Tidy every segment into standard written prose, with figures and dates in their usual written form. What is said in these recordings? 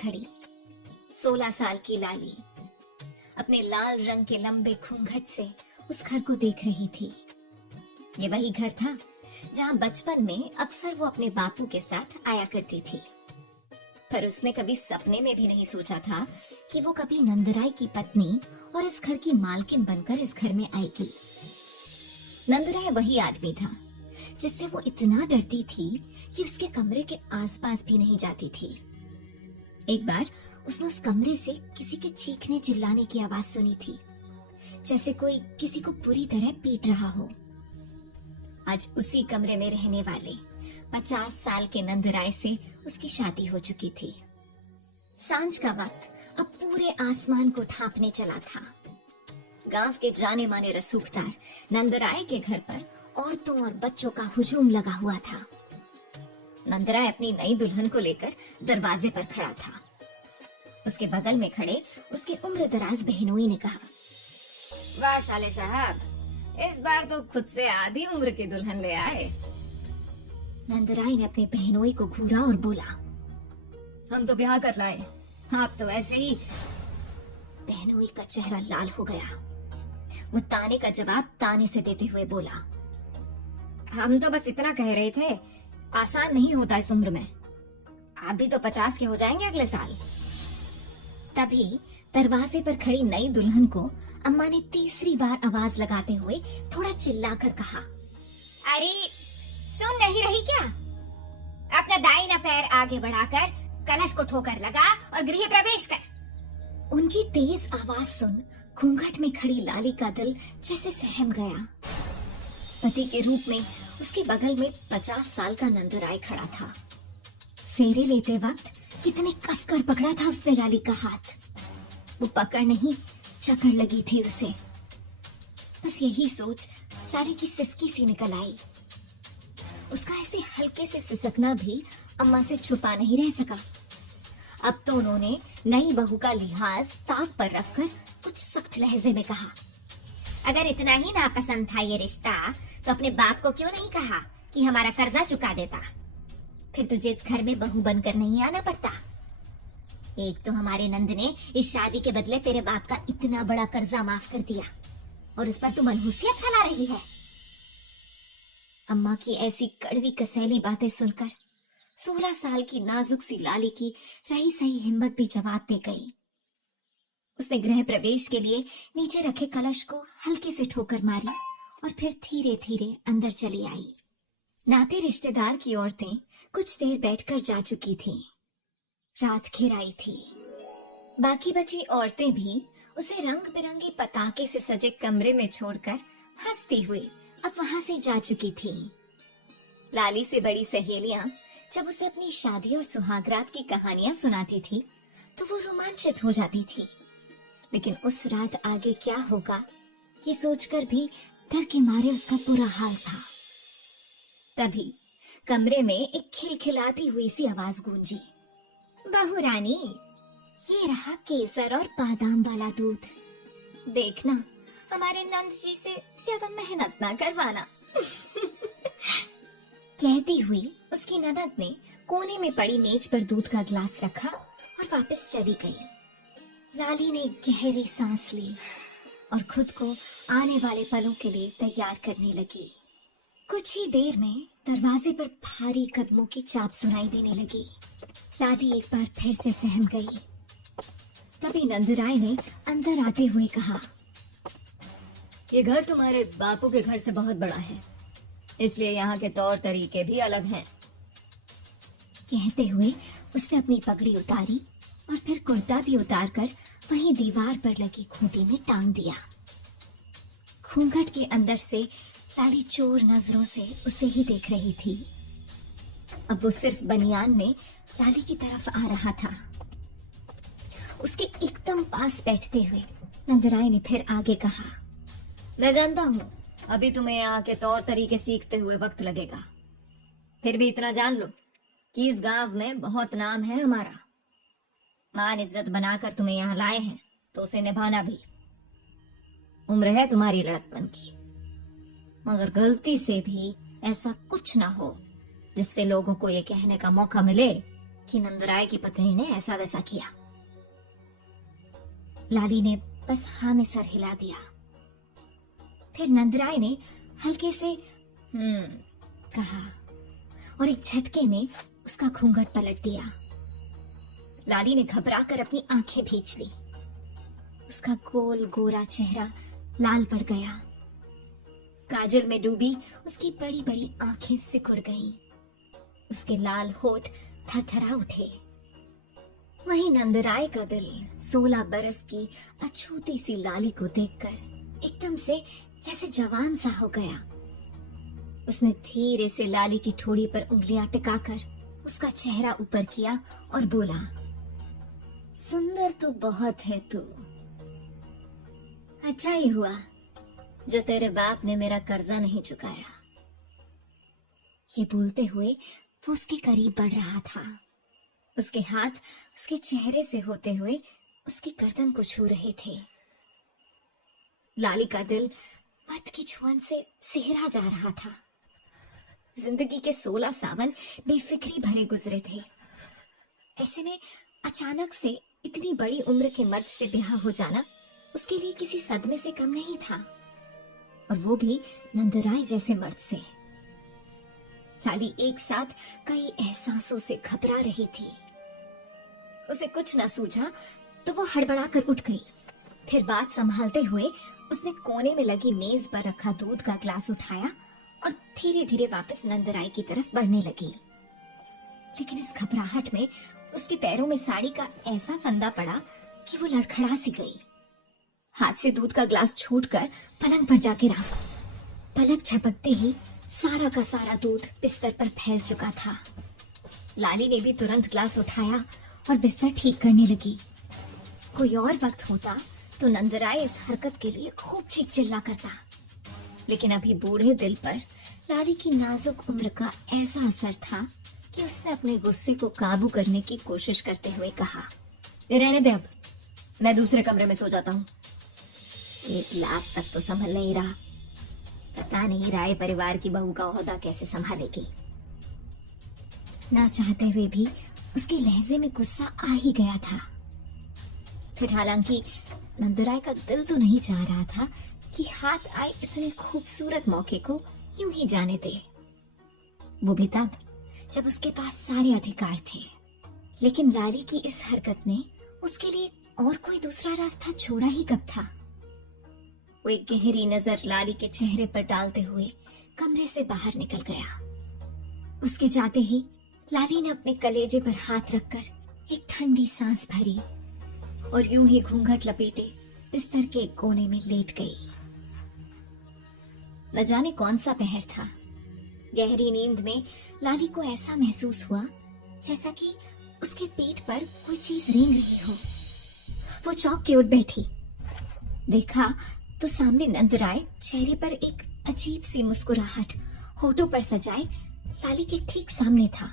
खड़ी 16 साल की लाली अपने लाल रंग के लंबे घूंघट से उस घर को देख रही थी। ये वही घर था जहां बचपन में अक्सर वो अपने बापू के साथ आया करती थी, पर उसने कभी सपने में भी नहीं सोचा था कि वो कभी नंदराय की पत्नी और इस घर की मालकिन बनकर इस घर में आएगी। नंदराय वही आदमी था जिससे वो इतना डरती थी कि उसके कमरे के आसपास भी नहीं जाती थी। एक बार उसने उस कमरे से किसी के चीखने चिल्लाने की आवाज सुनी थी, जैसे कोई किसी को बुरी तरह पीट रहा हो। आज उसी कमरे में रहने वाले 50 साल के नंदराय से उसकी शादी हो चुकी थी। सांझ का वक्त अब पूरे आसमान को ढांपने चला था। गांव के जाने माने रसूखदार नंदराय के घर पर औरतों और बच्चों का हुजूम लगा हुआ था। नंदराय अपनी नई दुल्हन को लेकर दरवाजे पर खड़ा था। उसके बगल में खड़े उसके उम्रदराज बहनोई ने कहा, वाह साले साहब, इस बार तो खुद से आधी उम्र की दुल्हन ले आए। नंदराय ने अपने बहनोई को घूरा और बोला, हम तो ब्याह कर लाए, आप तो ऐसे ही। बहनोई का चेहरा लाल हो गया। वो ताने का जवाब ताने से देते हुए बोला, हम तो बस इतना कह रहे थे, आसान नहीं होता इस उम्र में। आप भी तो 50 के हो जाएंगे अगले साल। तभी दरवाजे पर खड़ी नई दुल्हन को अम्मा ने तीसरी बार आवाज लगाते हुए थोड़ा चिल्लाकर कहा, अरे सुन नहीं रही क्या? अपना दाहिना पैर आगे बढ़ाकर कलश को ठोकर लगा और गृह प्रवेश कर। उनकी तेज आवाज सुन घूंघट में खड़ी लाली का दिल जैसे सहम गया। पति के रूप में उसके बगल में 50 साल का नंदराय खड़ा था। फेरे लेते वक्त कितने कसकर पकड़ा था उसने लाली का हाथ। वो पकड़ नहीं, जकड़ लगी थी उसे। बस यही सोच लाली की सिसकी सी निकल आई। उसका ऐसे हल्के से सिसकना भी अम्मा से छुपा नहीं रह सका। अब तो उन्होंने नई बहू का लिहाज ताक पर रखकर कुछ सख्त लहजे में कहा, अगर इतना ही नापसंद था ये रिश्ता तो अपने बाप को क्यों नहीं कहा कि हमारा कर्जा चुका देता? फिर तुझे इस घर में बहू बनकर नहीं आना पड़ता। एक तो हमारे नंद ने इस शादी के बदले तेरे बाप का इतना बड़ा कर्जा माफ कर दिया और इस पर तू मनहूसियत फैला रही है। अम्मा की ऐसी कड़वी कसैली बातें सुनकर 16 साल की नाजुक सी लाली की रही सही हिम्मत भी जवाब दे गई। उसने गृह प्रवेश के लिए नीचे रखे कलश को हल्के से ठोकर मारी और फिर धीरे धीरे अंदर चली आई। नाते रिश्तेदार की औरतें कुछ देर बैठकर जा चुकी थीं। रात घिर आई थी। बाकी बची औरतें भी उसे रंग बिरंगी पताके से सजे कमरे में छोड़कर हंसती हुई अब वहां से जा चुकी थी। लाली से बड़ी सहेलियां जब उसे अपनी शादी और सुहागरात की कहानियां सुनाती थी तो वो रोमांचित हो जाती थी, लेकिन उस रात आगे क्या होगा ये सोचकर भी डर के मारे उसका बुरा हाल था। तभी कमरे में एक खिलखिलाती हुई सी आवाज गूंजी, बहू रानी, ये रहा केसर और बादाम वाला दूध। देखना हमारे नंद जी से ज्यादा मेहनत ना करवाना। कहती हुई उसकी ननद ने कोने में पड़ी मेज पर दूध का गिलास रखा और वापस चली गई। लाली ने गहरी सांस ली और खुद को आने वाले पलों के लिए तैयार करने लगी। कुछ ही देर में दरवाजे पर भारी कदमों की चाप सुनाई देने लगी। लाली एक बार फिर से सहम गई। तभी नंदराय ने अंदर आते हुए कहा, ये घर तुम्हारे बापू के घर से बहुत बड़ा है, इसलिए यहाँ के तौर तरीके भी अलग हैं। कहते हुए उसने अपनी पगड़ी उतारी और फिर कुर्ता भी उतारकर वहीं दीवार पर लगी खूंटी में टांग दिया। घूंघट के अंदर से लाली चोर नजरों से उसे ही देख रही थी। अब वो सिर्फ बनियान में लाली की तरफ आ रहा था। उसके एकदम पास बैठते हुए नंदराय ने फिर आगे कहा, मैं जानता हूँ अभी तुम्हें यहाँ के तौर तरीके सीखते हुए वक्त लगेगा, फिर भी इतना जान लो कि इस गांव में बहुत नाम है हमारा। मान इज्जत बनाकर तुम्हें यहाँ लाए हैं तो उसे निभाना भी। उम्र है तुम्हारी लड़कपन की, मगर गलती से भी ऐसा कुछ ना हो जिससे लोगों को ये कहने का मौका मिले कि नंदराय की पत्नी ने ऐसा वैसा किया। लाली ने बस हाँ में सर हिला दिया। फिर नंदराय ने हल्के से कहा और एक झटके में उसका घूंघट पलट दिया। लाली ने घबराकर अपनी आंखें भींच ली। उसका गोल गोरा चेहरा लाल पड़ गया। काजल में डूबी उसकी बड़ी बड़ी आंखें सिकुड़ गईं। उसके लाल होठ थरथरा उठे। वहीं नंदराय का दिल 16 बरस की अछूती सी लाली को देखकर एकदम से जैसे जवान सा हो गया। उसने धीरे से लाली की ठोड़ी पर उंगलियां टिकाकर उसका चेहरा ऊपर किया और बोला, सुंदर तो बहुत है तू। अच्छा ही हुआ जो तेरे बाप ने मेरा कर्जा नहीं चुकाया। ये बोलते हुए वो उसके करीब बढ़ रहा था। उसके हाथ उसके चेहरे से होते हुए उसकी गर्दन को छू रहे थे। लाली का दिल मर्द की छुअन से सिहरा जा रहा था। जिंदगी के 16 सावन बेफिक्री भरे गुजरे थे। ऐसे में अचानक से इतनी बड़ी उम्र के मर्द से ब्याह हो जाना उसके लिए किसी सदमे से कम नहीं था, और वो भी नंदराय जैसे मर्द से। लाली एक साथ कई एहसासों से घबरा रही थी। उसे कुछ न सूझा तो वो हड़बड़ाकर उठ गई। फिर बात संभालते हुए उसने कोने में लगी मेज पर रखा दूध का ग्लास उठाया और धीरे धीरे वापस नंदराय की तरफ बढ़ने लगी। लेकिन इस घबराहट में उसके पैरों में साड़ी का ऐसा फंदा पड़ा कि वो लड़खड़ा सी गई। हाथ से दूध का ग्लास छूटकर पलंग पर जा गिरा। पलक झपकते ही सारा का सारा दूध बिस्तर पर फैल चुका था। लाली ने भी तुरंत ग्लास उठाया और बिस्तर ठीक करने लगी। कोई और वक्त होता तो नंदराय इस हरकत के लिए खूब चीख चिल्ला करता, लेकिन अभी बूढ़े दिल पर लाली की नाजुक उम्र का ऐसा असर था कि उसने अपने गुस्से को काबू करने की कोशिश करते हुए कहा, रहने दे, अब मैं दूसरे कमरे में सो जाता हूँ। एक गिलास तक तो संभल नहीं रहा। पता नहीं राय परिवार की बहू का ओहदा कैसे संभालेगी। ना चाहते हुए भी उसके लहजे में गुस्सा आ ही गया था। फिर हालांकि नंदराय का दिल तो नहीं चाह रहा था कि हाथ आए इतने खूबसूरत मौके को यूं ही जाने दे, वो भी तब जब उसके पास सारे अधिकार थे। लेकिन लाली की इस हरकत ने उसके लिए और कोई दूसरा रास्ता छोड़ा ही कब था। वो एक गहरी नजर लाली के चेहरे पर डालते हुए कमरे से बाहर निकल गया। उसके जाते ही लाली ने अपने कलेजे पर हाथ रखकर एक ठंडी सांस भरी और यूं ही घूंघट लपेटे बिस्तर के एक कोने में लेट गई। न जाने कौन सा पहर था। गहरी नींद में लाली को ऐसा महसूस हुआ जैसा कि उसके पेट पर कोई चीज रेंग रही हो। वो चौंक के उठ बैठी। देखा तो सामने नंदराय चेहरे पर एक अजीब सी मुस्कुराहट होठों पर सजाए लाली के ठीक सामने था।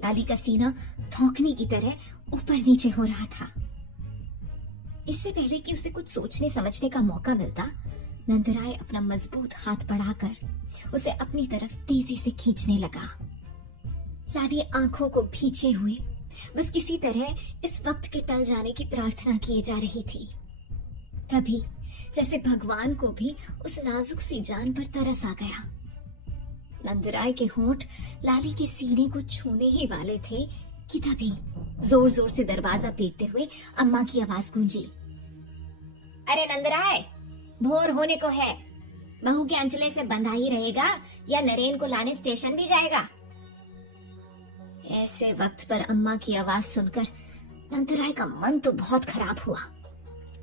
लाली का सीना धौंकने की तरह ऊपर नीचे हो रहा था। इससे पहले कि उसे कुछ सोचने समझने का मौका मिलता, नंदराय अपना मजबूत हाथ बढ़ाकर उसे अपनी तरफ तेजी से खींचने लगा। लाली आंखों को भींचे हुए बस किसी तरह इस वक्त के टल जाने की प्रार्थना किए जा रही थी। तभी जैसे भगवान को भी उस नाजुक सी जान पर तरस आ गया। नंदराय के होंठ लाली के सीने को छूने ही वाले थे कि तभी जोर जोर से दरवाजा पीटते हुए अम्मा की आवाज गूंजी, अरे नंदराय, भोर होने को है। बहू के अंचले से बंधा ही रहेगा या नरेन को लाने स्टेशन भी जाएगा? ऐसे वक्त पर अम्मा की आवाज सुनकर नंदराय का मन तो बहुत खराब हुआ,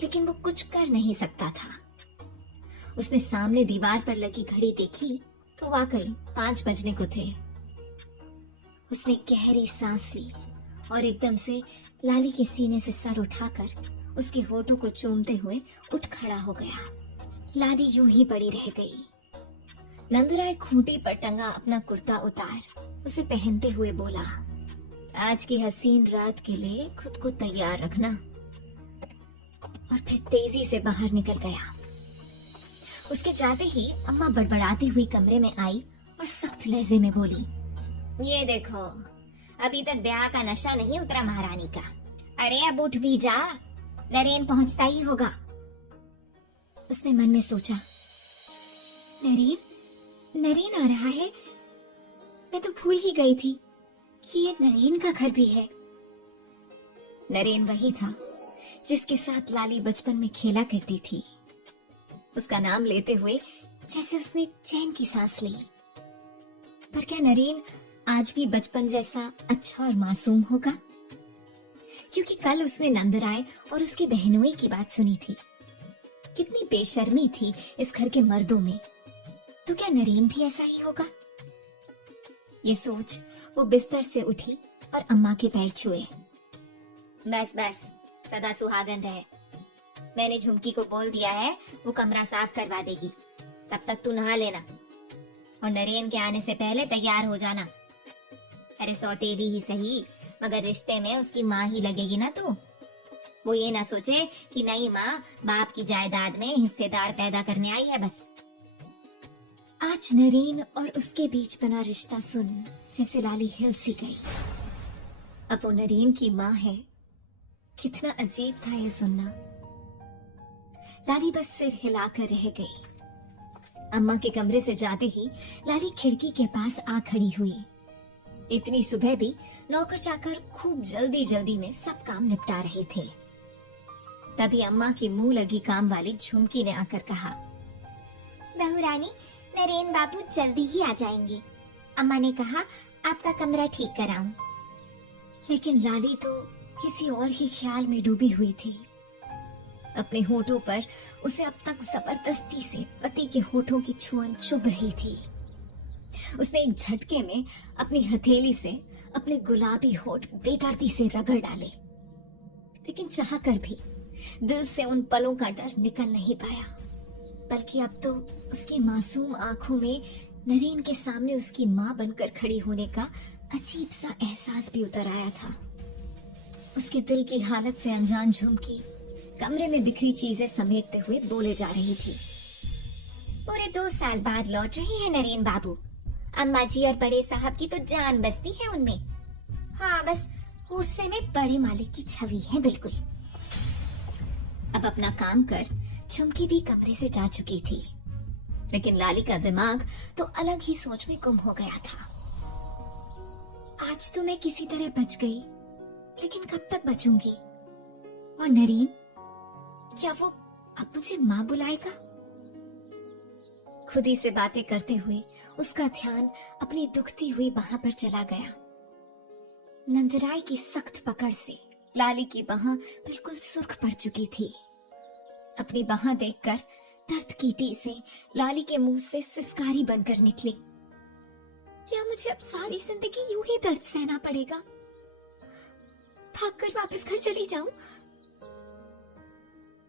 लेकिन वो कुछ कर नहीं सकता था। उसने सामने दीवार पर लगी घड़ी देखी तो वाकई 5 बजने को थे। उसने गहरी सांस ली और एकदम से लाली के सीने से सर उठाकर उसके होठों को चूमते हुए उठ खड़ा हो गया। लाली यूं ही पड़ी रह गई। नंदराय खूंटी पर टंगा अपना कुर्ता उतार उसे पहनते हुए बोला, आज की हसीन रात के लिए खुद को तैयार रखना। और फिर तेजी से बाहर निकल गया। उसके जाते ही अम्मा बड़बड़ाती हुई कमरे में आई और सख्त लहजे में बोली, ये देखो, अभी तक ब्याह का नशा नहीं उतरा महारानी का। अरे अब उठ भी जा, नरेन पहुंचता ही होगा। उसने मन में सोचा, नरेन आ रहा है। मैं तो भूल ही गई थी कि ये नरेन का घर भी है। नरेन वही था जिसके साथ लाली बचपन में खेला करती थी। उसका नाम लेते हुए जैसे उसने चैन की सांस ली। पर क्या नरेन आज भी बचपन जैसा अच्छा और मासूम होगा? क्योंकि कल उसने नंदराय और उसकी बहनोई की बात सुनी थी। कितनी बेशर्मी थी इस घर के मर्दों में। तो क्या नरेन भी ऐसा ही होगा? ये सोच वो बिस्तर से उठी और अम्मा के पैर छुए। बस बस, सदा सुहागन रहे। मैंने झुमकी को बोल दिया है वो कमरा साफ करवा देगी। तब तक तू नहा लेना और नरेन के आने से पहले तैयार हो जाना। अरे सौतेली ही सही, मगर रिश्ते में उसकी माँ ही लगेगी ना तू। वो ये ना सोचे कि नई माँ बाप की जायदाद में हिस्सेदार पैदा करने आई है बस। आज नरेन और उसके बीच बना रिश्ता सुन जैसे लाली हिल सी गई। अब वो नरेन की माँ है। कितना अजीब था ये सुनना। लाली बस सिर हिलाकर रह गई। अम्मा के कमरे से जाते ही लाली खिड़की के पास आ खड़ी हुई। इतनी सुबह भी नौकर चाकर खूब जल्दी जल्दी में सब काम निपटा रहे थे। तभी अम्मा की मुंह लगी काम वाली झुमकी ने आकर कहा, बहू रानी, नरेन बाबू जल्दी ही आ जाएंगे। अम्मा ने कहा आपका कमरा ठीक कराऊं। लेकिन लाली तो किसी और ही ख्याल में डूबी हुई थी। अपने होठों पर उसे अब तक जबरदस्ती से पति के होठों की छुअन चुभ रही थी। उसने एक झटके में अपनी हथेली से अपने गुलाबी होठ बेदर्दी से रगड़ डाले। लेकिन चाहकर भी दिल से उन पलों का डर निकल नहीं पाया। बल्कि अब तो उसकी मासूम आंखों में नरेन के सामने उसकी माँ बनकर खड़ी होने का अजीब सा एहसास भी उतर आया था। उसके दिल की हालत से अनजान झुमकी कमरे में बिखरी चीजें समेटते हुए बोले जा रही थी। पूरे 2 साल बाद लौट रहे हैं नरेन बाबू। अम्मा जी और बड़े साहब की तो जान बसती है उनमें। हाँ, बस गुस्से में बड़े मालिक की छवि है बिल्कुल। अब अपना काम कर झुमकी भी कमरे से जा चुकी थी। लेकिन लाली का दिमाग तो अलग ही सोच में गुम हो गया था। आज तो मैं किसी तरह बच गई, लेकिन कब तक बचूंगी? और नरेन, क्या वो अब मुझे माँ बुलाएगा? खुद ही से बातें करते हुए उसका ध्यान अपनी दुखती हुई बाह पर चला गया। नंदराय की सख्त पकड़ से लाली की बाह बिल्कुल सुर्ख पड़ चुकी थी। अपनी बाह देखकर दर्द की टीस से लाली के मुंह से सिसकारी बनकर निकली। क्या मुझे अब सारी जिंदगी यूं ही दर्द सहना पड़ेगा? भागकर वापस घर चली जाऊं?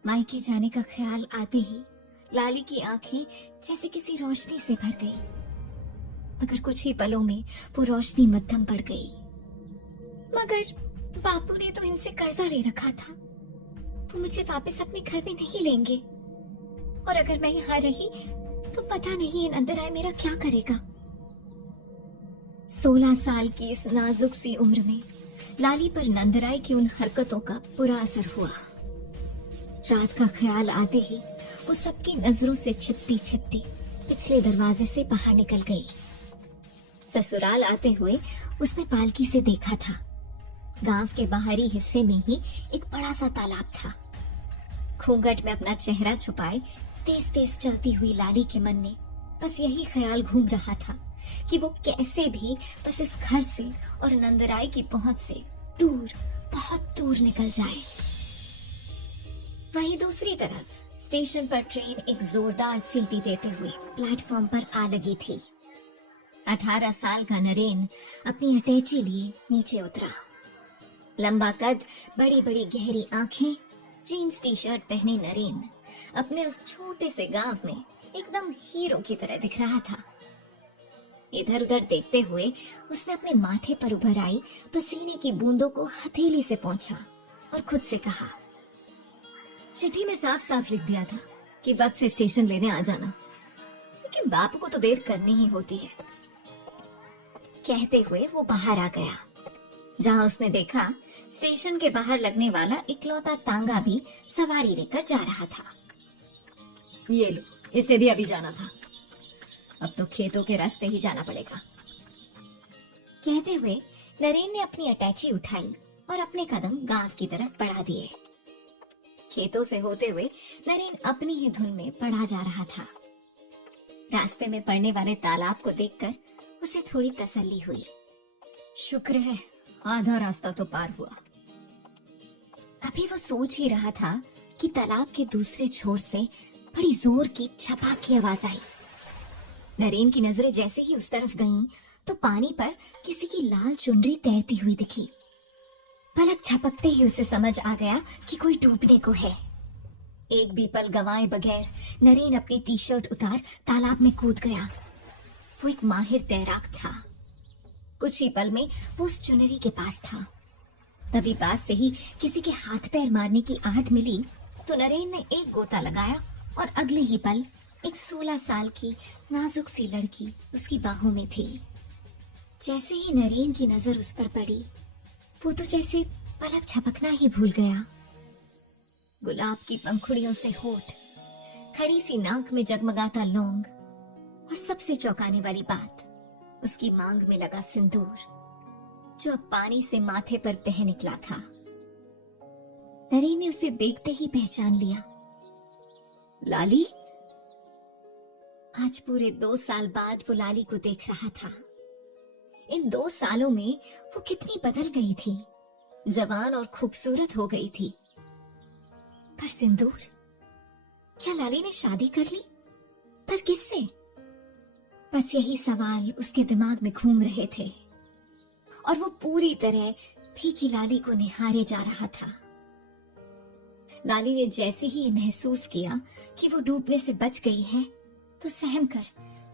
मायके जाने का ख्याल आते ही लाली की आंखें जैसे किसी रोशनी से भर गई। मगर कुछ ही पलों में वो रोशनी मद्धम पड़ गई। मगर बापू ने तो इनसे कर्जा ले रखा था। वो मुझे वापस अपने घर में नहीं लेंगे। और अगर मैं यहाँ रही तो पता नहीं इन अंदर मेरा क्या करेगा। 16 साल की इस नाजुक सी उम्र में लाली पर नंदराय की उन हरकतों का बुरा असर हुआ। रात का ख्याल आते ही वो सबकी नजरों से छिपती छिपती पिछले दरवाजे से बाहर निकल गई। ससुराल आते हुए उसने पालकी से देखा था। गांव के बाहरी हिस्से में ही एक बड़ा सा तालाब था। घूंघट में अपना चेहरा छुपाए तेज तेज चलती हुई लाली के मन में बस यही ख्याल घूम रहा था कि वो कैसे भी बस इस घर से और नंदराय की पहुंच से दूर, बहुत दूर निकल जाए। वहीं दूसरी तरफ स्टेशन पर ट्रेन एक जोरदार सीटी देते हुए प्लेटफॉर्म पर आ लगी थी। 18 साल का नरेन अपनी अटैची लिए नीचे उतरा। लंबा कद, बड़ी बड़ी गहरी आंखें, जीन्स टी शर्ट पहने नरेन अपने उस छोटे से गांव में एकदम हीरो की तरह दिख रहा था। इधर उधर देखते हुए उसने अपने माथे पर उभर आई पसीने की बूंदों को हथेली से पोंछा और खुद से कहा, चिट्ठी में साफ साफ लिख दिया था कि वक्त से स्टेशन लेने आ जाना, लेकिन बापू को तो देर करनी ही होती है। कहते हुए वो बाहर आ गया। जहां उसने देखा स्टेशन के बाहर लगने वाला इकलौता तांगा भी सवारी लेकर जा रहा था। ये लो, इसे भी अभी जाना था। अब तो खेतों के रास्ते ही जाना पड़ेगा। कहते हुए नरेन ने अपनी अटैची उठाई और अपने कदम गांव की तरफ बढ़ा दिए। खेतों से होते हुए नरेन अपनी ही धुन में पढ़ा जा रहा था। रास्ते में पड़ने वाले तालाब को देखकर उसे थोड़ी तसल्ली हुई। शुक्र है आधा रास्ता तो पार हुआ। अभी वो सोच ही रहा था कि तालाब के दूसरे छोर से बड़ी जोर की छपाक की आवाज आई। नरेन की नजरें जैसे ही उस तरफ गईं, तो पानी पर किसी की लाल चुनरी तैरती हुई दिखी। पलक झपकते ही उसे समझ आ गया कि कोई डूबने को है। एक भी पल गंवाए बगैर नरेन अपनी टी शर्ट उतार तालाब में कूद गया। वो एक माहिर तैराक था। कुछ ही पल में वो उस चुनरी के पास था। तभी पास से ही किसी के हाथ पैर मारने की आहट मिली तो नरेन ने एक गोता लगाया और अगले ही पल एक 16 साल की नाजुक सी लड़की उसकी बाहों में थी। जैसे ही नरेन की नजर उस पर पड़ी, वो तो जैसे पलक झपकना ही भूल गया। गुलाब की पंखुड़ियों से होठ, खड़ी सी नाक में जगमगाता लौंग और सबसे चौंकाने वाली बात, उसकी मांग में लगा सिंदूर जो अब पानी से माथे पर बह निकला था। नरेन ने उसे देखते ही पहचान लिया। लाली। आज पूरे 2 साल बाद वो लाली को देख रहा था। इन 2 सालों में वो कितनी बदल गई थी, जवान और खूबसूरत हो गई थी। पर सिंदूर, क्या लाली ने शादी कर ली? पर किससे? बस यही सवाल उसके दिमाग में घूम रहे थे और वो पूरी तरह फीकी लाली को निहारे जा रहा था। लाली ने जैसे ही महसूस किया कि वो डूबने से बच गई है, तो सहम कर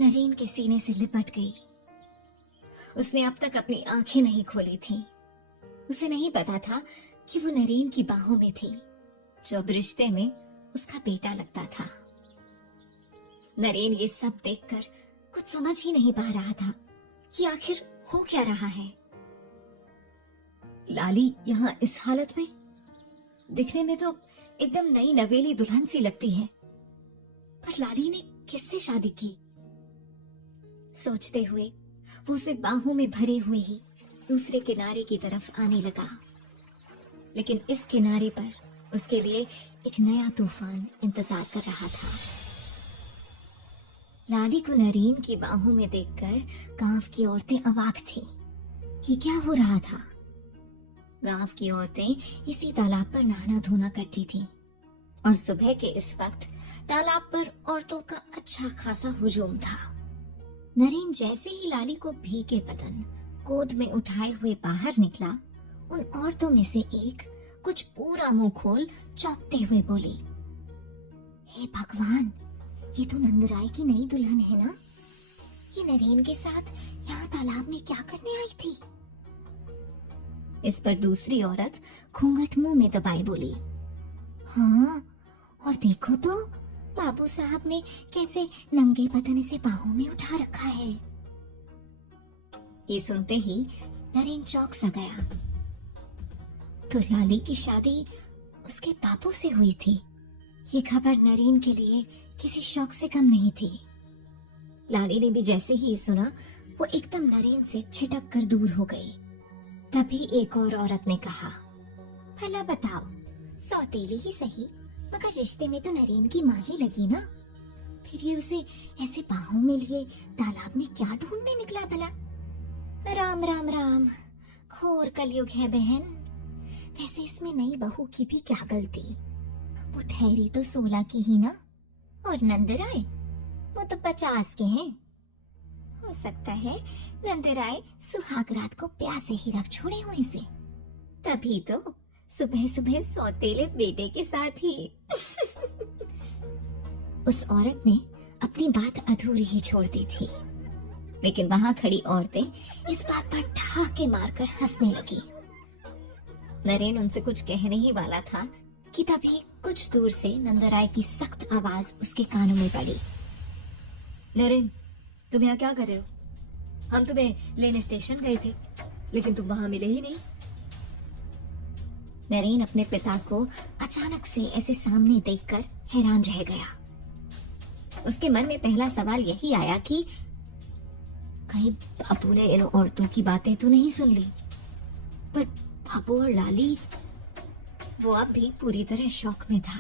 नरेन के सीने से लिपट गई। उसने अब तक अपनी आंखें नहीं खोली थीं। उसे नहीं पता था कि वो नरेन की बाहों में थी, जो अब रिश्ते में उसका बेटा लगता था। नरेन ये सब देखकर कुछ समझ ही नहीं पा रहा था कि आखिर हो क्या रहा है। लाली यहाँ इस हालत में? दिखने में तो एकदम नई नवेली दुल्हन सी लगती है, पर लाली ने किससे शादी की? सोचते हुए वो उसे बाहों में भरे हुए ही दूसरे किनारे की तरफ आने लगा। लेकिन इस किनारे पर उसके लिए एक नया तूफान इंतजार कर रहा था। लाली को नरेन की बाहों में देखकर गांव की औरतें अवाक थीं। ये क्या हो रहा था? गांव की औरतें इसी तालाब पर नहाना धोना करती थीं और सुबह के इस वक्त तालाब पर औरतों का अच्छा खासा हुजूम था। नरेन जैसे ही लाली को भीगे बदन गोद में उठाए हुए बाहर निकला, उन औरतों में से एक कुछ पूरा मुंह खोल चौंकते हुए बोली, हे भगवान, ये तो नंदराय की नई दुल्हन है ना? ये नरेन के साथ यहाँ तालाब में क्या करने आई थी? इस पर दूसरी औरत घूंघट मुंह में दबाए बोली, हाँ, और देखो तो बाबू साहब ने कैसे नंगे बदन इसे बाहों में उठा रखा है। ये सुनते ही नरेन चौंक सा गया। तो लाली की शादी उसके बाबू से हुई थी। ये खबर नरेन के लिए किसी शौक से कम नहीं थी। लाली ने भी जैसे ही ये सुना, वो एकदम नरेन से छिटक कर दूर हो गई। तभी एक और औरत ने कहा, भला बताओ, सौतेली ही सही, मगर रिश्ते में तो नरेन की माँ ही लगी ना? फिर ये उसे ऐसे बाहों में लिए तालाब में क्या ढूंढने निकला भला? राम राम राम, घोर कलयुग है बहन। वैसे इसमें नई बहू की भी क्या गलती? वो ठहरी तो 16 की ही ना, और नंदराय वो तो 50 के हैं। हो सकता है नंदराय सुहाग रात को प्यासे ही रख छोड़े हो इसे, तभी तो सुबह सुबह सौतेले बेटे के साथ ही। उस औरत ने अपनी बात अधूरी ही छोड़ दी थी, लेकिन वहां खड़ी औरतें इस बात पर ठहाके मारकर हंसने लगी। नरेन उनसे कुछ कहने ही वाला था कि तभी कुछ दूर से नंदराय की सख्त आवाज उसके कानों में पड़ी। नरेन, तुम यहाँ क्या कर रहे हो? हम तुम्हें लेने स्टेशन गए थे, लेकिन तुम वहां मिले ही नहीं। नरेन अपने पिता को अचानक से ऐसे सामने देखकर हैरान रह गया। उसके मन में पहला सवाल यही आया कि कहीं बापू ने इन औरतों की बातें तो नहीं सुन ली। पर बापू और लाली, वो अब भी पूरी तरह शौक में था।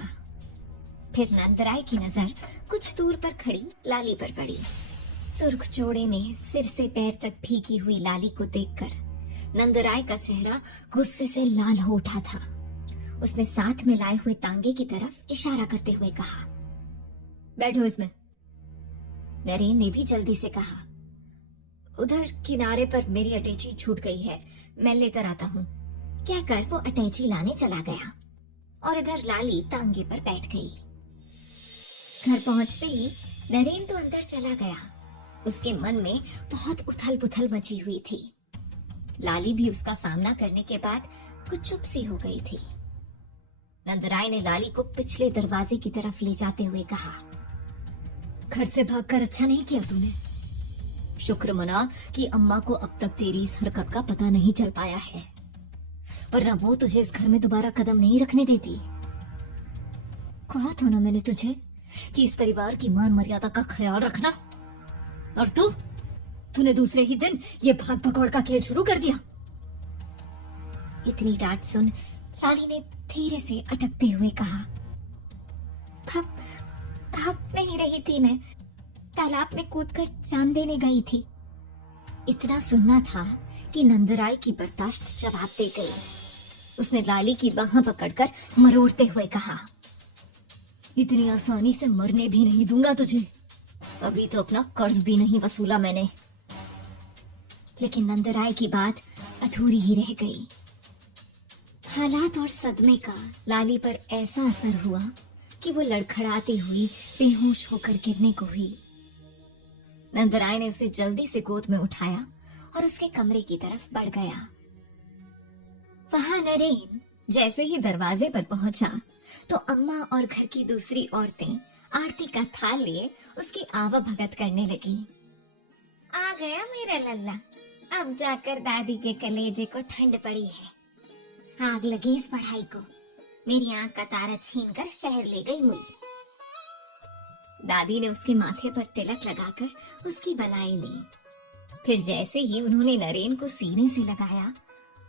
फिर नंदराय की नजर कुछ दूर पर खड़ी लाली पर पड़ी। सुर्ख जोड़े में सिर से पैर तक भीगी हुई लाली को देखकर नंदराय का चेहरा गुस्से से लाल हो उठा था। उसने साथ में लाए हुए तांगे की तरफ इशारा करते हुए कहा, बैठो इसमें। नरेन ने भी जल्दी से कहा, उधर किनारे पर मेरी अटैची छूट गई है, मैं लेकर आता हूँ। कहकर वो अटैची लाने चला गया और इधर लाली तांगे पर बैठ गई। घर पहुंचते ही नरेन तो अंदर चला गया। उसके मन में बहुत उथल पुथल मची हुई थी। लाली भी उसका सामना करने के बाद कुछ चुप सी हो गई थी। नंदराय ने लाली को पिछले दरवाजे की तरफ ले जाते हुए कहा, घर से भागकर अच्छा नहीं किया तूने। शुक्र मना कि अम्मा को अब तक तेरी इस हरकत का पता नहीं चल पाया है, वरना वो तुझे इस घर में दोबारा कदम नहीं रखने देती। कहा था ना मैंने तुझे कि इस परिवार की मान मर्यादा का ख्याल रखना। और तूने दूसरे ही दिन ये भाग भगौड़ का खेल शुरू कर दिया। इतनी डांट सुन लाली ने धीरे से अटकते हुए कहा, भाग नहीं रही थी, मैं तालाब में कूदकर जान देने गई थी। इतना सुनना था कि नंदराय की बर्दाश्त जवाब दे गई। उसने लाली की बाह पकड़कर मरोड़ते हुए कहा, इतनी आसानी से मरने भी नहीं दूंगा तुझे। अभी तो अपना कर्ज भी नहीं वसूला मैंने। लेकिन नंदराय की बात अधूरी ही रह गई। हालात और सदमे का लाली पर ऐसा असर हुआ कि वो लड़खड़ाती हुई बेहोश होकर गिरने को हुई। नंदराय ने उसे जल्दी से गोद में उठाया और उसके कमरे की तरफ बढ़ गया। वहां नरेन जैसे ही दरवाजे पर पहुंचा तो अम्मा और घर की दूसरी औरतें आरती का थाल लिए उसकी आवभगत करने लगी। आ गया मेरा लल्ला, अब जाकर दादी के कलेजे को ठंड पड़ी है। आग लगी इस पढ़ाई को, मेरी आंख का तारा छीनकर शहर ले गई मुई। दादी ने उसके माथे पर तिलक लगाकर उसकी बलाई ली। फिर जैसे ही उन्होंने नरेन को सीने से लगाया,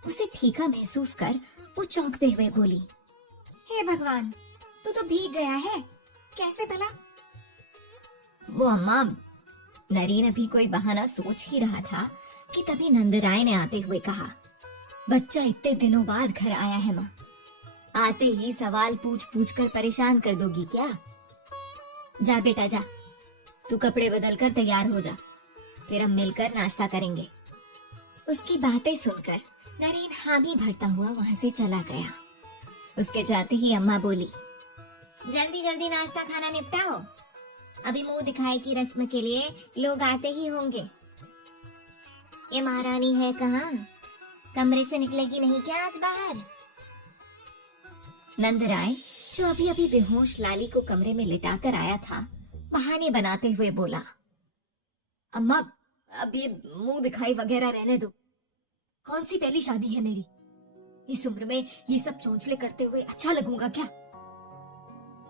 उसे फीका महसूस कर वो चौंकते हुए बोली, हे भगवान, तू तो भीग गया है, कैसे भला? वो अम्मा, नरेन अभी कोई बहाना सोच ही रहा था कि तभी नंदराय ने आते हुए कहा, बच्चा इतने दिनों बाद घर आया है माँ, आते ही सवाल पूछ पूछ कर परेशान कर दोगी क्या? जा बेटा जा, तू कपड़े बदल कर तैयार हो जा, फिर हम मिलकर नाश्ता करेंगे। उसकी बातें सुनकर नरेन हामी भरता हुआ वहां से चला गया। उसके जाते ही अम्मा बोली, जल्दी जल्दी नाश्ता खाना निपटाओ, अभी मुंह दिखाई की रस्म के लिए लोग आते ही होंगे। ये महारानी है कहाँ? कमरे से निकलेगी नहीं क्या आज बाहर? नंदराय, जो अभी अभी बेहोश लाली को कमरे में लिटाकर आया था, बहाने बनाते हुए बोला, अम्मा, अब ये मुंह दिखाई वगैरह रहने दो। कौन सी पहली शादी है मेरी? इस उम्र में ये सब चोंचले करते हुए अच्छा लगूंगा क्या?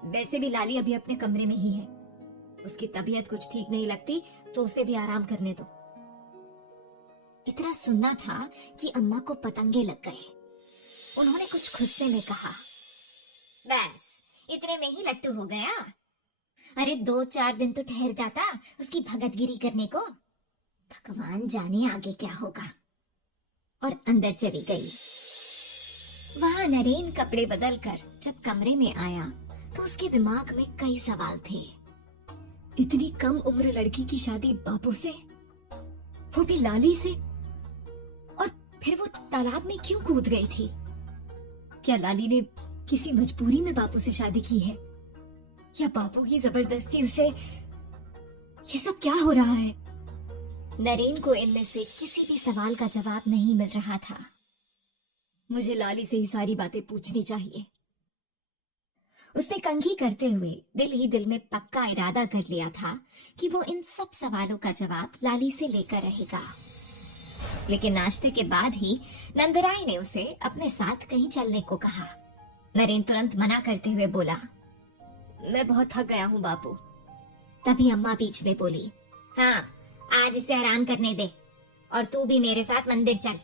वैसे भी लाली अभी अपने कमरे में ही है, उसकी तबीयत कुछ ठीक नहीं लगती तो उसे भी आराम करने दो। इतना सुनना था कि अम्मा को पतंगे लग गए। उन्होंने कुछ गुस्से में कहा, बस इतने में ही लट्टू हो गया? अरे 2-4 दिन तो ठहर जाता उसकी भगतगिरी करने को। भगवान जाने आगे क्या होगा। और अंदर चली गई। वहां नरेन कपड़े बदल कर जब कमरे में आया तो उसके दिमाग में कई सवाल थे। इतनी कम उम्र लड़की की शादी बापू से, वो भी लाली से, और फिर वो तालाब में क्यों कूद गई थी? क्या लाली ने किसी मजबूरी में बापू से शादी की है, या बापू की जबरदस्ती उसे? ये सब क्या हो रहा है? नरेन को इनमें से किसी भी सवाल का जवाब नहीं मिल रहा था। मुझे लाली से ही सारी बातें पूछनी चाहिए। उसने कंघी करते हुए दिल ही दिल में पक्का इरादा कर लिया था कि वो इन सब सवालों का जवाब लाली से लेकर रहेगा। लेकिन नाश्ते के बाद ही नंदराय ने उसे अपने साथ कहीं चलने को कहा। नरेन तुरंत मना करते हुए बोला, मैं बहुत थक गया हूँ बापू। तभी अम्मा बीच में बोली, हाँ, आज इसे आराम करने दे और तू भी मेरे साथ मंदिर चल।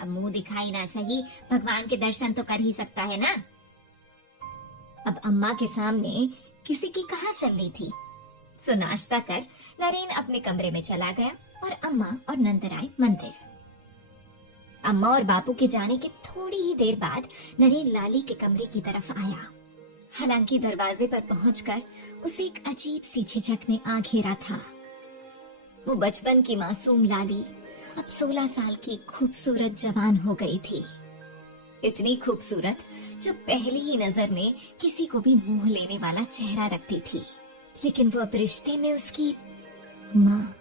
अब मुंह दिखाई ना सही, भगवान के दर्शन तो कर ही सकता है ना। अब अम्मा के सामने किसी की कहाँ चलनी थी। सो नाश्ता कर नरेन अपने कमरे में चला गया और अम्मा और नंदराय मंदिर। अम्मा और बापू के जाने के थोड़ी ही देर बाद नरेन लाली के कमरे की तरफ आया। हालांकि दरवाजे पर पहुंचकर उसे एक अजीब सी झिझक ने आ घेरा था। वो बचपन की मासूम लाली अब 16 साल की खूबसूरत जवान हो गई थी। इतनी खूबसूरत जो पहली ही नजर में किसी को भी मोह लेने वाला चेहरा रखती थी। लेकिन वो अब रिश्ते में उसकी माँ।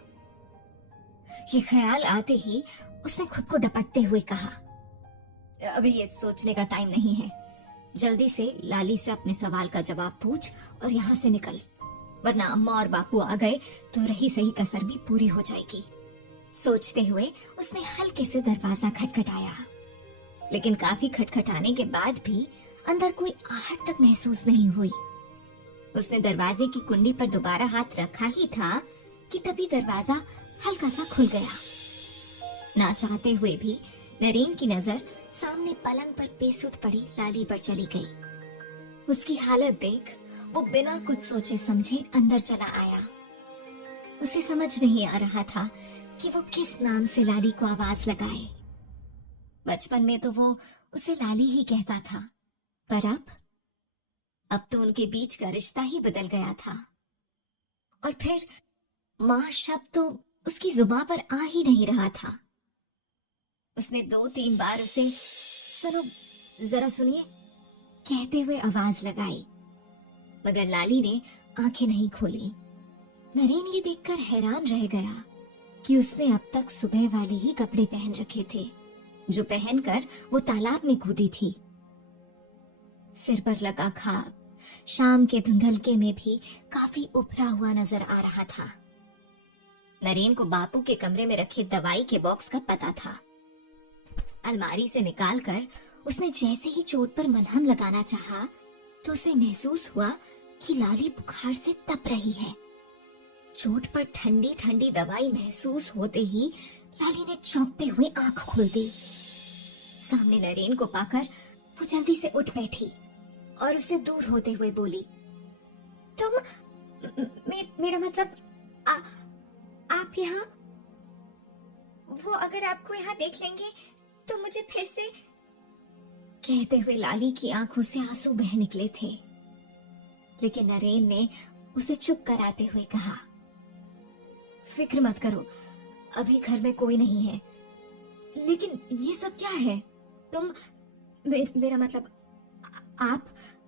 ये ख्याल आते ही उसने खुद को डपटते हुए कहा, अभी ये सोचने का टाइम नहीं है। जल्दी से लाली से अपने सवाल का जवाब पूछ और यहाँ से निकल, वरना अम्मा और बापू आ गए तो रही सही कसर भी पूरी हो जाएगी। सोचते हुए उसने हल्के से दरवाजा खटखटाया, लेकिन काफी खटखटाने के बाद भी अंदर कोई आहट तक महसूस नहीं हुई। उसने दरवाजे की कुंडी पर दोबारा हाथ रखा ही था कि तभी दरवाजा हल्का सा खुल गया। ना चाहते हुए भी नरेन की नजर सामने पलंग पर बेसुध पड़ी लाली पर चली गई। उसकी हालत देख वो बिना कुछ सोचे समझे अंदर चला आया। उसे समझ नहीं आ रहा था कि वो किस नाम से लाली को आवाज लगाए। बचपन में तो वो उसे लाली ही कहता था, पर अब तो उनके बीच का रिश्ता ही बदल गया था। और फिर माँ शब्द तो उसकी जुबान पर आ ही नहीं रहा था। उसने 2-3 बार उसे सुनो, जरा सुनिए कहते हुए आवाज लगाई, मगर लाली ने आंखें नहीं खोली। नरेन ये देखकर हैरान रह गया कि उसने अब तक सुबह वाले ही कपड़े पहन रखे थे जो पहनकर वो तालाब में कूदी थी। सिर पर लगा खाब शाम के धुंधलके में भी काफी उभरा हुआ नजर आ रहा था। नरेन को बापू के कमरे में रखे दवाई के बॉक्स का पता था। अलमारी से निकालकर उसने जैसे ही चोट पर मलहम लगाना चाहा तो उसे महसूस हुआ कि लाली बुखार से तप रही है। चोट पर ठंडी ठंडी दवाई महसूस होते ही लाली ने चौंकते हुए आंख खोल दी। सामने नरेन को पाकर वो जल्दी से उठ बैठी और उसे दूर होते हुए बोली, तुम मेरा मतलब आप यहाँ, वो अगर आपको यहाँ देख लेंगे तो मुझे फिर से। कहते हुए लाली की आंखों से आंसू बह निकले थे, लेकिन नरेन ने उसे चुप कराते हुए कहा, फिक्र मत करो, अभी घर में कोई नहीं है। लेकिन ये सब क्या है? तुम मेरा मतलब आप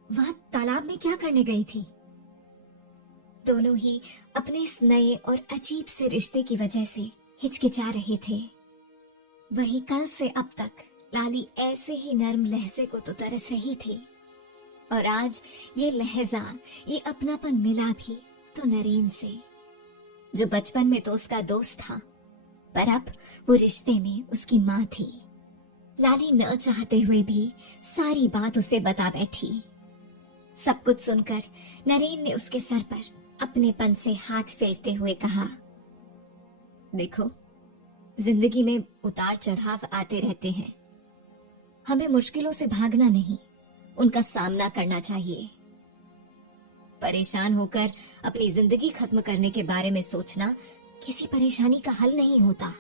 वहां तालाब में क्या करने गई थी? दोनों ही अपने इस नए और अजीब से रिश्ते की वजह से हिचकिचा रहे थे। वहीं कल से अब तक लाली ऐसे ही नर्म लहजे को तो तरस रही थी, और आज ये लहजा, ये अपनापन मिला भी तो नरेन से, जो बचपन में तो उसका दोस्त था, पर अब वो रिश्ते में उसकी माँ थी। लाली न चाहते हुए भी सारी बात उसे बता बैठी। सब कुछ सुनकर नरेन ने उसके सर पर अपनेपन से हाथ फेरते हुए कहा, देखो, जिंदगी में उतार चढ़ाव आते रहते हैं। हमें मुश्किलों से भागना नहीं, उनका सामना करना चाहिए। परेशान होकर अपनी जिंदगी खत्म करने के बारे में सोचना किसी परेशानी का हल नहीं होता।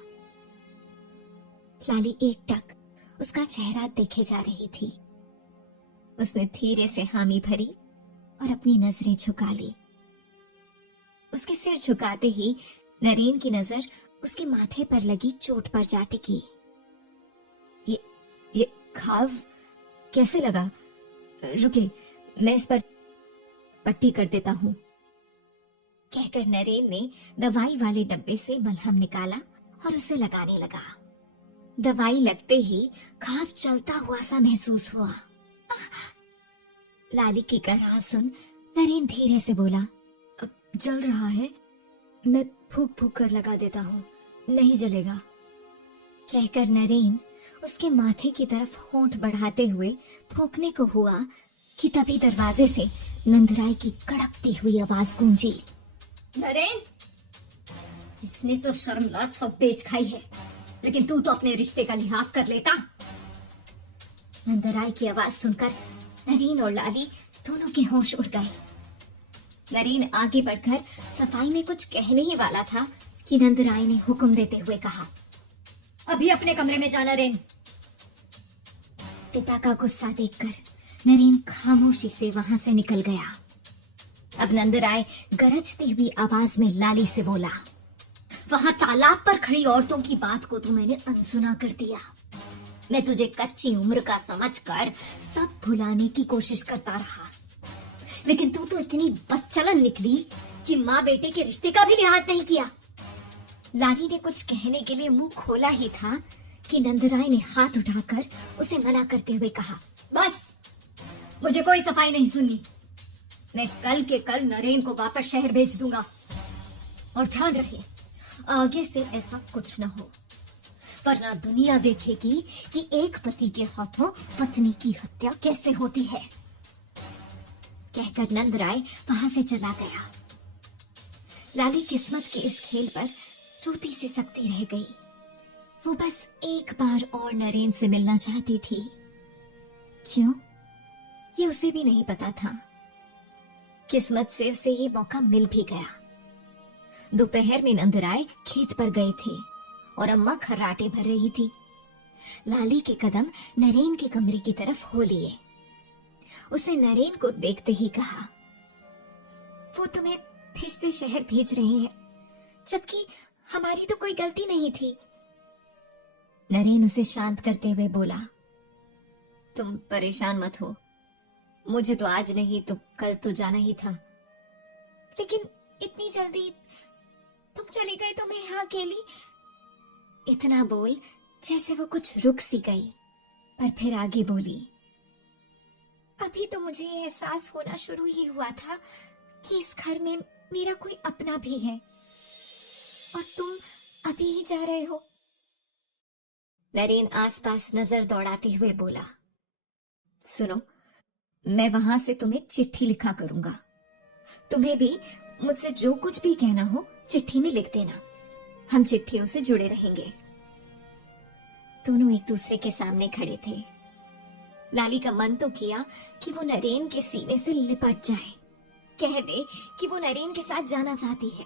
लाली एकटक उसका चेहरा देखे जा रही थी। उसने धीरे से हामी भरी और अपनी नजरें झुका ली। उसके सिर झुकाते ही नरेन की नजर उसके माथे पर लगी चोट पर जा टिकी। ये घाव कैसे लगा? रुके, मैं इस पर पट्टी कर देता हूँ। कहकर नरेन ने दवाई वाले डब्बे से मलहम निकाला और उसे लगाने लगा। दवाई लगते ही घाव चलता हुआ सा महसूस हुआ। लाली की कराह सुन नरेन धीरे से बोला, अब जल रहा है, मैं फूक फूक कर लगा देता हूँ, नहीं जलेगा। कहकर नरेन उसके माथे की तरफ होंठ बढ़ाते हुए फूंकने को हुआ कि तभी दरवाजे से नंदराय की कड़कती हुई आवाज गूंजी। नरेन, इसने तो शर्मनाक सब बेच खाई है, लेकिन तू तो अपने रिश्ते का लिहाज कर लेता। नंदराय की आवाज सुनकर नरेन और लाली दोनों के होश उड़ गए। नरेन आगे बढ़कर सफाई में कुछ कहने ही वाला था कि नंदराय ने हुक्म देते हुए कहा, अभी अपने कमरे में जाना नरेन। पिता का गुस्सा देखकर नरेन खामोशी से वहां से निकल गया। अब नंदराय गरजती हुई आवाज में लाली से बोला, वहां तालाब पर खड़ी औरतों की बात को तो मैंने अनसुना कर दिया। मैं तुझे कच्ची उम्र का समझकर सब भुलाने की कोशिश करता रहा, लेकिन तू तो इतनी बदचलन निकली कि माँ बेटे के रिश्ते का भी लिहाज नहीं किया। लाली ने कुछ कहने के लिए मुंह खोला ही था कि नंदराय ने हाथ उठाकर उसे मना करते हुए कहा, बस, मुझे कोई सफाई नहीं सुननी। मैं कल के कल नरेन को वापस शहर भेज दूंगा। और ध्यान रहे, आगे से ऐसा कुछ न हो, वरना दुनिया देखेगी कि एक पति के हाथों पत्नी की हत्या कैसे होती है। कहकर नंदराय वहां से चला गया। लाली किस्मत के इस खेल पर रोती सी सकती रह गई। वो बस एक बार और नरेन से मिलना चाहती थी। क्यों, ये उसे भी नहीं पता था। किस्मत से उसे ये मौका मिल भी गया। दोपहर में नंदराय खेत पर गए थे और अम्मा खर्राटे भर रही थी। लाली के कदम नरेन के कमरे की तरफ हो लिए। उसने नरेन को देखते ही कहा, वो तुम्हें फिर से शहर भेज रहे हैं, जबकि हमारी तो कोई गलती नहीं थी। नरेन उसे शांत करते हुए बोला, तुम परेशान मत हो, मुझे तो आज नहीं तो कल तो जाना ही था। लेकिन इतनी जल्दी तुम चली गई तो मैं यहाँ अकेली। इतना बोल जैसे वो कुछ रुक सी गई, पर फिर आगे बोली, अभी तो मुझे ये एहसास होना शुरू ही हुआ था कि इस घर में मेरा कोई अपना भी है, और तुम अभी ही जा रहे हो। नरेन आसपास नजर दौड़ाते हुए बोला, सुनो, मैं वहां से तुम्हें चिट्ठी लिखा करूंगा। तुम्हें भी मुझसे जो कुछ भी कहना हो चिट्ठी में लिख देना। हम चिट्ठियों से जुड़े रहेंगे। दोनों एक दूसरे के सामने खड़े थे। लाली का मन तो किया कि वो नरेन के सीने से लिपट जाए, कह दे कि वो नरेन के साथ जाना चाहती है,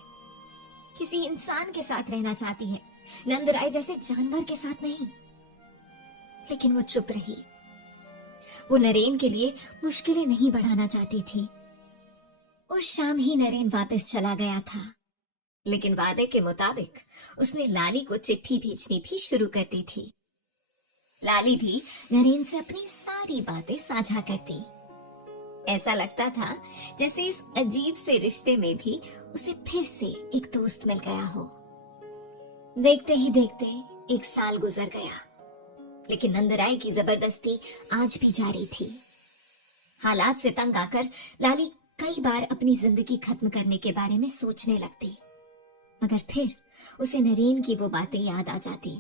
किसी इंसान के साथ रहना चाहती है, नंदराय जैसे जानवर के साथ नहीं। लेकिन वो चुप रही। वो नरेन के लिए मुश्किलें नहीं बढ़ाना चाहती थी। उस शाम ही नरेन वापस चला गया था, लेकिन वादे के मुताबिक उसने लाली को चिट्ठी भेजनी भी शुरू कर दी थी। लाली भी नरेन से अपनी सारी बातें साझा करती। ऐसा लगता था जैसे इस अजीब से रिश्ते में भी उसे फिर से एक दोस्त मिल गया हो। देखते ही देखते एक साल गुजर गया, लेकिन नंदराय की जबरदस्ती आज भी जारी थी। हालात से तंग आकर लाली कई बार अपनी जिंदगी खत्म करने के बारे में सोचने लगती, मगर फिर उसे नरेन की वो बातें याद आ जाती।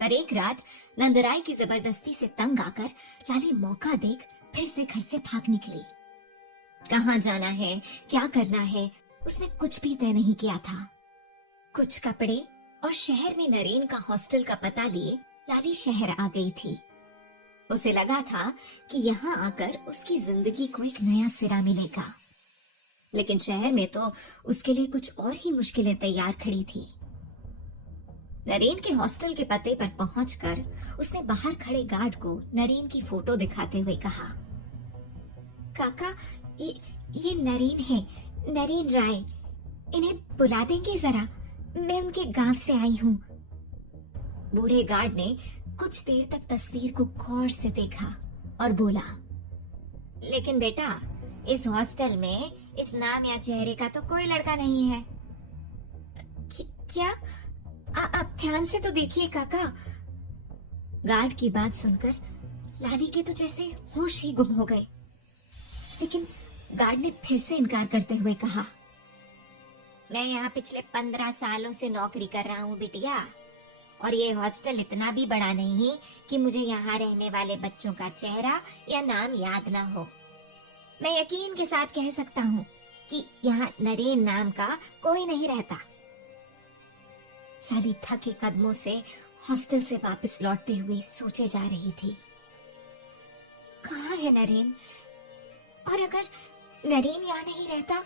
पर एक रात नंदराय की जबरदस्ती से तंग आकर लाली मौका देख फिर से घर से भाग निकली। कहाँ जाना है, क्या करना है, उसने कुछ भी तय नहीं किया था। कुछ कपड़े और शहर में नरेन का हॉस्टल का पता लिए लाली शहर आ गई थी। उसे लगा था कि यहाँ आकर उसकी जिंदगी को एक नया सिरा मिलेगा, लेकिन शहर में तो उसके लिए कुछ और ही मुश्किलें तैयार खड़ी थी। नरेन के हॉस्टल के पते पर पहुंचकर उसने बाहर खड़े गार्ड को नरेन की फोटो दिखाते हुए कहा, काका, ये नरेन है, नरेन राय। इन्हें बुला देंगे जरा, मैं उनके गांव से आई हूँ। बूढ़े गार्ड ने कुछ देर तक तस्वीर को गौर से देखा और बोला, लेकिन बेटा, इस हॉस्टल में इस नाम या चेहरे का तो कोई लड़का नहीं है। क्या? आप ध्यान से तो देखिए काका। गार्ड की बात सुनकर लाली के तो जैसे होश ही गुम हो गए, लेकिन गार्ड ने फिर से इनकार करते हुए कहा, मैं यहाँ पिछले 15 सालों से नौकरी कर रहा हूँ बिटिया, और ये हॉस्टल इतना भी बड़ा नहीं कि मुझे यहाँ रहने वाले बच्चों का चेहरा या नाम याद ना हो। मैं यकीन के साथ कह सकता हूँ कि यहाँ नरेन नाम का कोई नहीं रहता। लाली थके कदमों से हॉस्टल से वापस लौटते हुए सोचे जा रही थी, कहाँ है नरेन? और अगर नरेन यहाँ नहीं रहता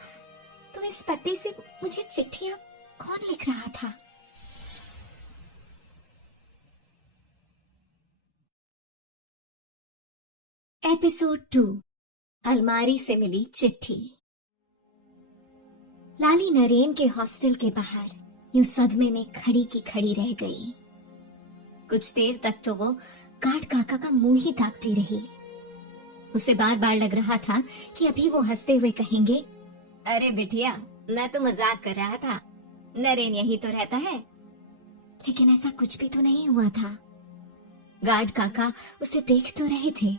तो इस पते से मुझे चिट्ठियां कौन लिख रहा था? एपिसोड 2, अलमारी से मिली चिट्ठी। लाली नरेन के हॉस्टल के बाहर यूं सदमे में खड़ी की खड़ी रह गई। कुछ देर तक तो वो गार्ड काका का मुंह ही ताकती रही। उसे बार बार लग रहा था कि अभी वो हंसते हुए कहेंगे, अरे बिटिया, मैं तो मजाक कर रहा था, नरेन यही तो रहता है। लेकिन ऐसा कुछ भी तो नहीं हुआ था। गार्ड काका उसे देख तो रहे थे,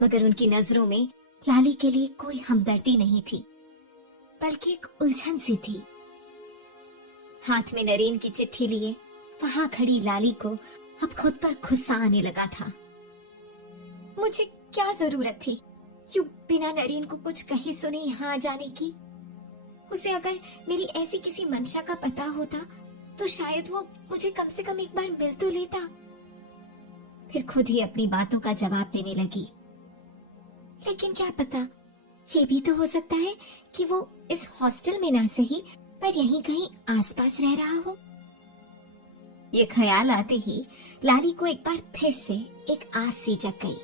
मगर उनकी नजरों में लाली के लिए कोई हमदर्दी नहीं थी, बल्कि एक उलझन सी थी। हाथ में नरेन की चिट्ठी लिए वहां खड़ी लाली को अब खुद पर गुस्सा आने लगा था। मुझे क्या जरूरत थी यूं बिना नरेन को कुछ कहे सुने यहाँ आ जाने की? उसे अगर मेरी ऐसी किसी मंशा का पता होता तो शायद वो मुझे कम से कम एक बार मिल तो लेता। फिर खुद ही अपनी बातों का जवाब देने लगी, लेकिन क्या पता, ये भी तो हो सकता है कि वो इस हॉस्टल में ना सही पर यहीं कहीं आसपास रह रहा हो। ये ख्याल आते ही लाली को एक बार फिर से एक आस सी जग गई।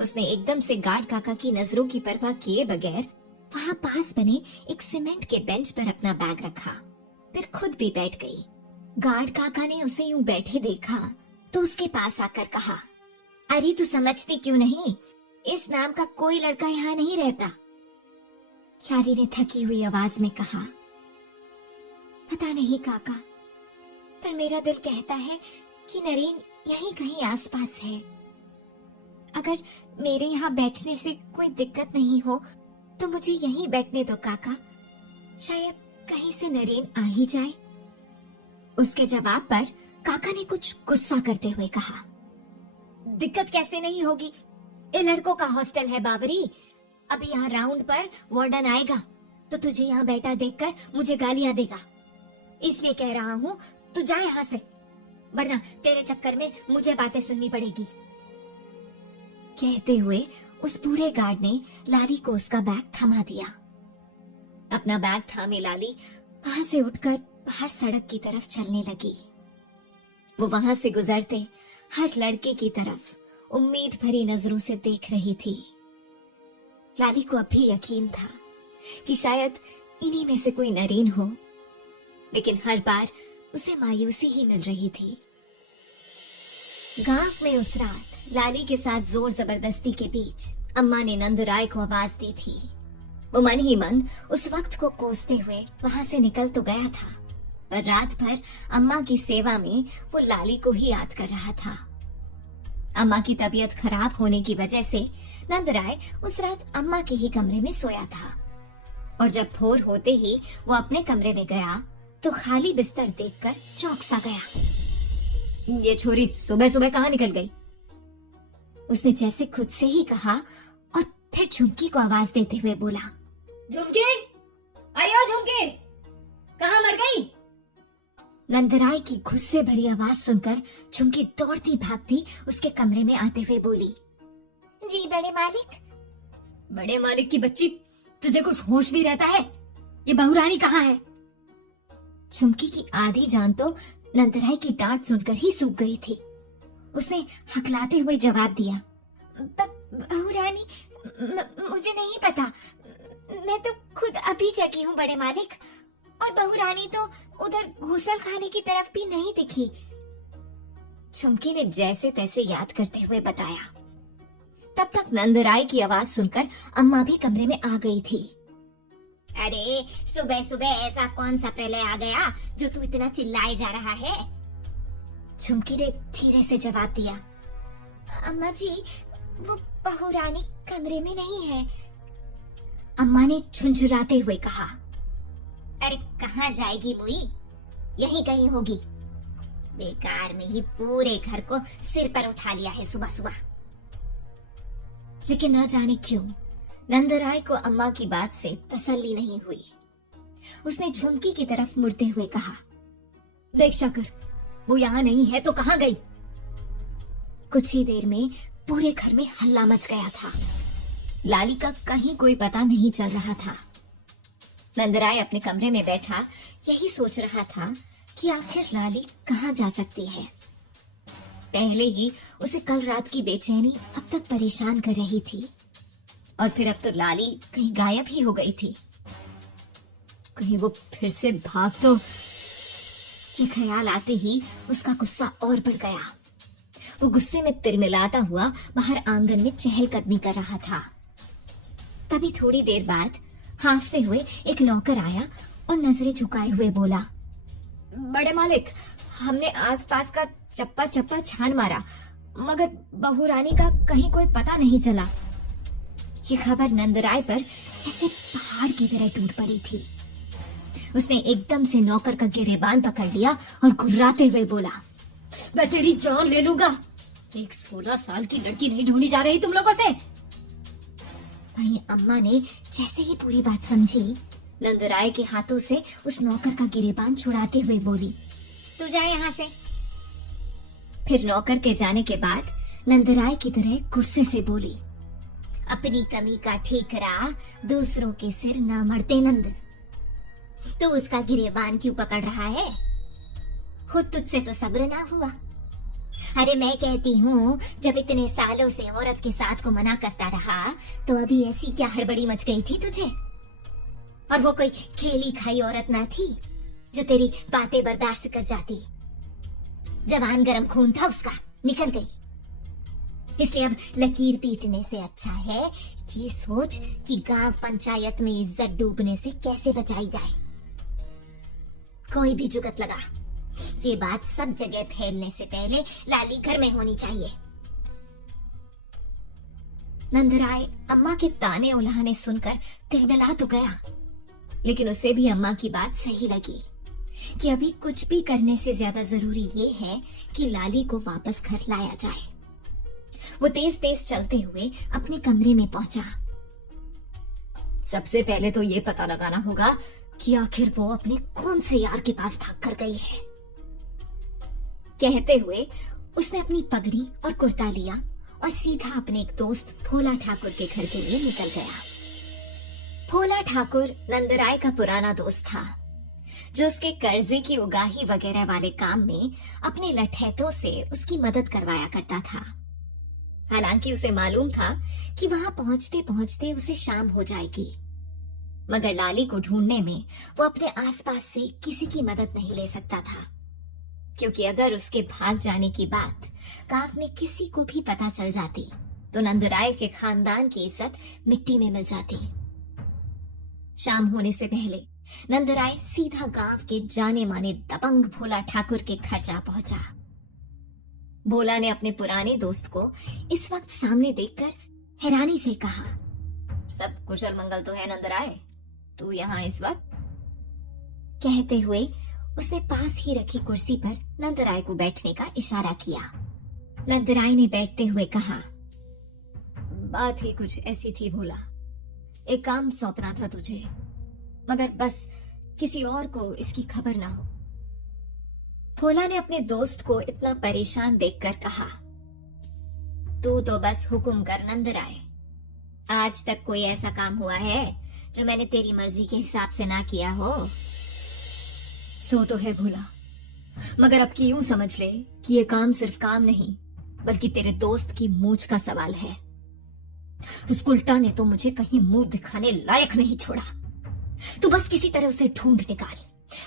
उसने एकदम से गार्ड काका की नजरों की परवाह किए बगैर वहां पास बने एक सीमेंट के बेंच पर अपना बैग रखा, फिर खुद भी बैठ गई। गार्ड काका ने उसे यूं बैठे देखा तो उसके पास आकर कहा, अरे तू समझती क्यों नहीं, इस नाम का कोई लड़का यहाँ नहीं रहता। लाली ने थकी हुई आवाज में कहा, पता नहीं काका, पर मेरा दिल कहता है कि नरेन यहीं कहीं आसपास है। अगर मेरे यहाँ बैठने से कोई दिक्कत नहीं हो तो मुझे यहीं बैठने दो काका, शायद कहीं से नरेन आ ही जाए। उसके जवाब पर काका ने कुछ गुस्सा करते हुए कहा, दिक्कत कैसे नहीं होगी, ये लड़कों का हॉस्टल है बावरी। अभी यहाँ राउंड पर वार्डन आएगा तो तुझे यहाँ बैठा देखकर मुझे गालियां देगा, इसलिए कह रहा हूँ तू जा यहाँ से, वरना तेरे चक्कर में मुझे बातें सुननी पड़ेगी। कहते हुए उस बूढ़े गार्ड ने लाली को उसका बैग थमा दिया। अपना बैग थामे लाली वहां से उठकर बाहर सड़क की तरफ चलने लगी। वो वहां से गुजरते हर लड़के की तरफ उम्मीद भरी नजरों से देख रही थी। लाली को अब भी यकीन था कि शायद इन्हीं में से कोई नरेन हो, लेकिन हर बार उसे मायूसी ही मिल रही थी। गांव में उस रात लाली के साथ जोर जबरदस्ती के बीच अम्मा ने नंदराय को आवाज दी थी। वो मन ही मन उस वक्त को कोसते हुए वहां से निकल तो गया था, पर रात भर अम्मा की सेवा में वो लाली को ही याद कर रहा था। अम्मा की तबीयत खराब होने की वजह से नंदराय उस रात अम्मा के ही कमरे में सोया था, और जब भोर होते ही वो अपने कमरे में गया तो खाली बिस्तर देखकर चौंक सा गया। ये छोरी सुबह सुबह कहाँ निकल गई? उसने जैसे खुद से ही कहा और फिर झुमकी को आवाज देते हुए बोला, झुमके, अरे ओ झुमके, कहाँ मर गई? नंदराय की गुस्से भरी आवाज सुनकर झुमकी दौड़ती भागती उसके कमरे में आते हुए बोली, जी बड़े मालिक। बड़े मालिक की बच्ची, तुझे कुछ होश भी रहता है? ये बहुरानी कहाँ है? झुमकी की आधी जान तो नंदराय की डांट सुनकर ही सूख गई थी। उसने हकलाते हुए जवाब दिया, बहुरानी, मुझे नहीं पता, मैं तो खुद अभी जगी हूँ बड़े मालिक, और बहुरानी तो उधर घूसल खाने की तरफ भी नहीं दिखी। झुमकी ने जैसे तैसे याद करते हुए बताया। तब तक नंदराय की आवाज सुनकर अम्मा भी कमरे में आ गई थी। अरे सुबह सुबह ऐसा कौन सा प्रलय आ गया जो तू इतना चिल्लाए जा रहा है? झुमकी ने धीरे से जवाब दिया, अम्मा जी, वो बहुरानी कमरे में नहीं है। अम्मा ने झुंझुलाते हुए कहा, अरे कहाँ जाएगी मुई, यहीं कहीं होगी। बेकार में ही पूरे घर को सिर पर उठा लिया है सुबह सुबह। लेकिन न जाने क्यों नंदराय को अम्मा की बात से तसल्ली नहीं हुई। उसने झुमकी की तरफ मुड़ते हुए कहा, देख शाकर, वो यहाँ नहीं है तो कहाँ गई? कुछ ही देर में पूरे घर में हल्ला मच गया था। लाली का कहीं कोई पता नहीं चल रहा था। नंदराय अपने कमरे में बैठा यही सोच रहा था कि आखिर लाली कहाँ जा सकती है। पहले ही उसे कल रात की बेचैनी अब तक परेशान कर रही थी, और फिर अब तो लाली कहीं गायब ही हो गई थी। कहीं वो फिर से भाग तो। ये ख्याल आते ही उसका गुस्सा और बढ़ गया। वो गुस्से में तिरमिलाता हुआ बाहर आंगन में चहलकदमी कर रहा था। तभी थोड़ी देर बाद हांफते हुए एक नौकर आया और नजरें झुकाए हुए बोला, बड़े मालिक, हमने आसपास का चप्पा चप्पा छान मारा, मगर बहू रानी का कहीं कोई पता नहीं चला। ये खबर नंदराय पर जैसे पहाड़ की तरह टूट पड़ी थी। उसने एकदम से नौकर का गिरेबान पकड़ लिया और गुर्राते हुए बोला, मैं तेरी जान ले लूंगा। एक 16 साल की लड़की नहीं ढूंढी जा रही तुम लोगों से। वहीं अम्मा ने जैसे ही पूरी बात समझी, नंदराय के हाथों से उस नौकर का गिरेबान छुड़ाते हुए बोली, तू जा यहाँ से। फिर नौकर के जाने के बाद नंदराय की तरह गुस्से से बोली, अपनी कमी का ठीकरा दूसरों के सिर न मढ़ते नंद। तू उसका गिरेबान क्यों पकड़ रहा है? खुद तुझसे तो सब्र ना हुआ। अरे मैं कहती हूँ, जब इतने सालों से औरत के साथ को मना करता रहा तो अभी ऐसी क्या हड़बड़ी मच गई थी तुझे? और वो कोई खेली खाई औरत ना थी जो तेरी बातें बर्दाश्त कर जाती। जवान गरम खून था उसका, निकल गई। इसलिए अब लकीर पीटने से अच्छा है ये सोच कि गांव पंचायत में इज्जत डूबने से कैसे बचाई जाए। कोई भी जुगत लगा, ये बात सब जगह फैलने से पहले लाली घर में होनी चाहिए। नंदराय अम्मा के ताने उल्हाने सुनकर तिलमिला तो गया, लेकिन उसे भी अम्मा की बात सही लगी कि अभी कुछ भी करने से ज्यादा जरूरी ये है कि लाली को वापस घर लाया जाए। वो तेज तेज चलते हुए अपने कमरे में पहुंचा। सबसे पहले तो ये पता लगाना होगा कि आखिर वो अपने कौन से यार के पास भाग कर गई है। कहते हुए उसने अपनी पगड़ी और कुर्ता लिया और सीधा अपने एक दोस्त भोला ठाकुर के घर के लिए निकल गया। भोला ठाकुर नंदराय का पुराना दोस्त था, जो उसके कर्जे की उगाही वगैरह वाले काम में अपने लठैतों से उसकी मदद करवाया करता था। हालांकि उसे मालूम था कि वहां पहुंचते पहुंचते उसे शाम हो जाएगी, मगर लाली को ढूंढने में वो अपने आसपास से किसी की मदद नहीं ले सकता था, क्योंकि अगर उसके भाग जाने की बात गांव में किसी को भी पता चल जाती तो नंदराय के खानदान की इज्जत मिट्टी में मिल जाती। शाम होने से पहले नंदराय सीधा गांव के जाने माने दबंग भोला ठाकुर के घर जा पहुंचा। भोला ने अपने पुराने दोस्त को इस वक्त सामने देखकर हैरानी से कहा, सब कुशल मंगल तो है नंदराय, तू यहाँ इस वक्त? कहते हुए उसने पास ही रखी कुर्सी पर नंदराय को बैठने का इशारा किया। नंदराय ने बैठते हुए कहा, बात ही कुछ ऐसी थी भोला, एक काम सौंपना था तुझे, मगर बस किसी और को इसकी खबर ना हो। भोला ने अपने दोस्त को इतना परेशान देखकर कहा, तू तो बस हुक्म कर नंदराय, आज तक कोई ऐसा काम हुआ है जो मैंने तेरी मर्जी के हिसाब से ना किया हो? सो तो है भोला, मगर अब की यूं समझ ले कि ये काम सिर्फ काम नहीं बल्कि तेरे दोस्त की मूंछ का सवाल है। उस उल्टा ने तो मुझे कहीं मुंह दिखाने लायक नहीं छोड़ा। तू बस किसी तरह उसे ढूंढ निकाल,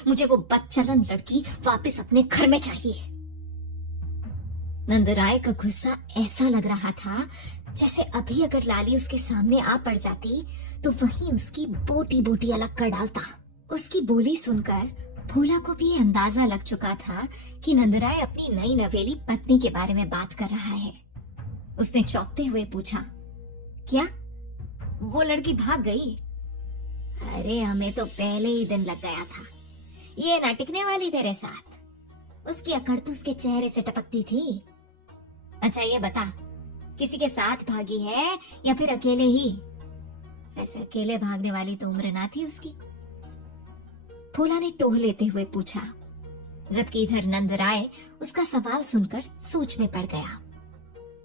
मुझे वो बदचलन लड़की वापस अपने घर में चाहिए। नंदराय का गुस्सा ऐसा लग रहा था जैसे अभी अगर लाली उसके सामने आ पड़ जाती तो वहीं उसकी बोटी बोटी अलग कर डालता। उसकी बोली सुनकर भोला को भी अंदाजा लग चुका था कि नंदराय अपनी नई नवेली पत्नी के बारे में बात कर रहा है। उसने चौंकते हुए पूछा, क्या वो लड़की भाग गई? अरे हमें तो पहले ही दिन लग गया था, ये ना टिकने वाली तेरे साथ। उसकी अकड़ तो उसके चेहरे से टपकती थी। अच्छा ये बता, किसी के साथ भागी है या फिर अकेले ही? ऐसे अकेले भागने वाली तो उम्र ना थी उसकी। भोला ने टोह लेते हुए पूछा, जबकि इधर नंदराय उसका सवाल सुनकर सोच में पड़ गया।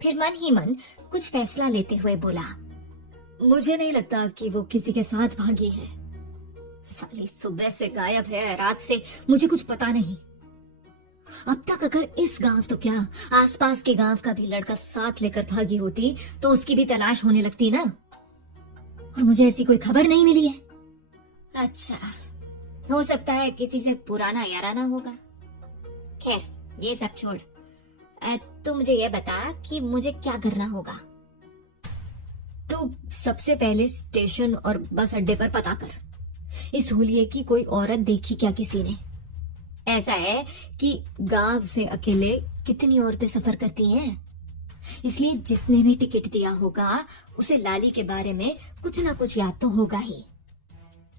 फिर मन ही मन कुछ फैसला लेते हुए बोला, मुझे नहीं लगता कि वो किसी के साथ भागी है। साली सुबह से गायब है, रात से मुझे कुछ पता नहीं। अब तक अगर इस गांव तो क्या आसपास के गांव का भी लड़का साथ लेकर भागी होती तो उसकी भी तलाश होने लगती ना, और मुझे ऐसी कोई खबर नहीं मिली है। अच्छा, हो सकता है किसी से पुराना याराना होगा। खैर ये सब छोड़, तू मुझे ये बता कि मुझे क्या करना होगा। तू सबसे पहले स्टेशन और बस अड्डे पर पता कर, इस होलिये की कोई औरत देखी क्या किसी ने? ऐसा है कि गांव से अकेले कितनी औरतें सफर करती हैं, इसलिए जिसने भी टिकट दिया होगा उसे लाली के बारे में कुछ ना कुछ याद तो होगा ही।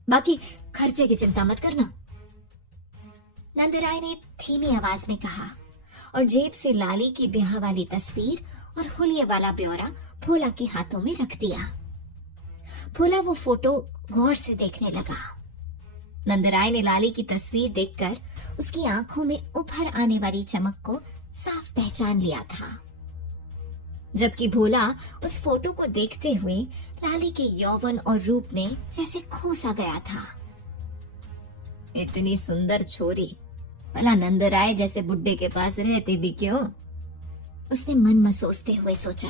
बाकी खर्चे की चिंता मत करना। नंदराय ने धीमी आवाज में कहा और जेब से लाली की ब्याह वाली तस्वीर और हुलिये वाला ब्यौरा भोला के हाथों में रख दिया। भोला वो फोटो गौर से देखने लगा। नंदराय ने लाली की तस्वीर देखकर उसकी आंखों में उभर आने वाली चमक को साफ पहचान लिया था, जबकि भोला उस फोटो को देखते हुए लाली के यौवन और रूप में जैसे खो सा गया था। इतनी सुंदर छोरी भला नंदराय जैसे बुड्ढे के पास रहते भी क्यों? उसने मन में सोचते हुए सोचा।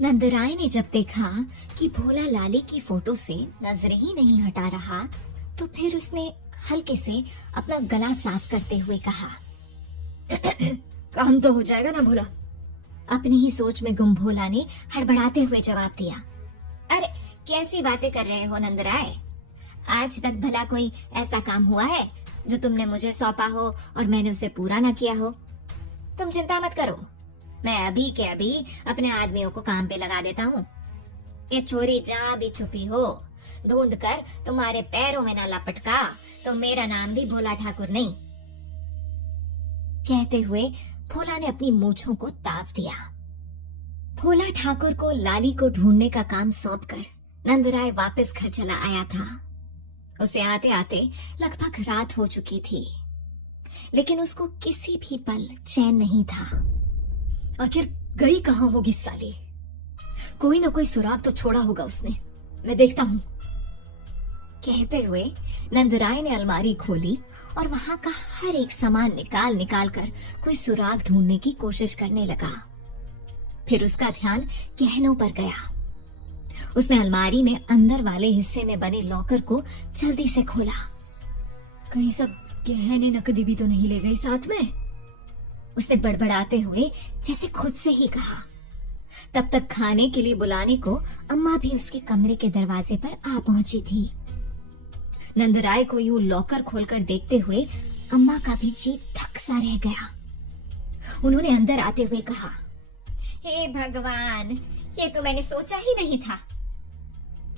नंदराय ने जब देखा कि भोला लाली की फोटो से नजरें ही नहीं हटा रहा, तो फिर उसने हल्के से अपना गला साफ करते हुए कहा, काम तो हो जाएगा ना भोला? अपनी ही सोच में गुम भोला ने हड़बड़ाते हुए जवाब दिया, अरे कैसी बातें कर रहे हो नंदराय? आज तक भला कोई ऐसा काम हुआ है जो तुमने मुझे सौंपा हो और मैंने उसे पूरा ना किया हो? तुम चिंता मत करो, मैं अभी के अभी अपने आदमियों को काम पे लगा देता हूँ। ये चोरी जहाँ भी छुपी हो ढूंढ कर तुम्हारे पैरों में ना लपटका तो मेरा नाम भी भोला ठाकुर नहीं। कहते हुए भोला ने अपनी मूंछों को ताव दिया। भोला ठाकुर को लाली को ढूंढने का काम सौंपकर नंदराय वापस घर चला आया था। उसे आते आते लगभग रात हो चुकी थी, लेकिन उसको किसी भी पल चैन नहीं था। आखिर गई कहाँ होगी साली? कोई ना कोई सुराग तो छोड़ा होगा उसने, मैं देखता हूँ। कहते हुए नंदराय ने अलमारी खोली और वहां का हर एक सामान निकाल निकाल कर कोई सुराग ढूंढने की कोशिश करने लगा। फिर उसका ध्यान गहनों पर गया। उसने अलमारी में अंदर वाले हिस्से में बने लॉकर को जल्दी से खोला। कहीं सब गहने नकदी भी तो नहीं ले गई साथ में? उसने बड़बड़ाते हुए जैसे खुद से ही कहा। तब तक खाने के लिए बुलाने को अम्मा भी उसके कमरे के दरवाजे पर आ पहुंची थी। नंदराय को यूं लॉकर खोलकर देखते हुए अम्मा का भी जी धक सा रह गया। उन्होंने अंदर आते हुए कहा, हे भगवान, ये तो मैंने सोचा ही नहीं था।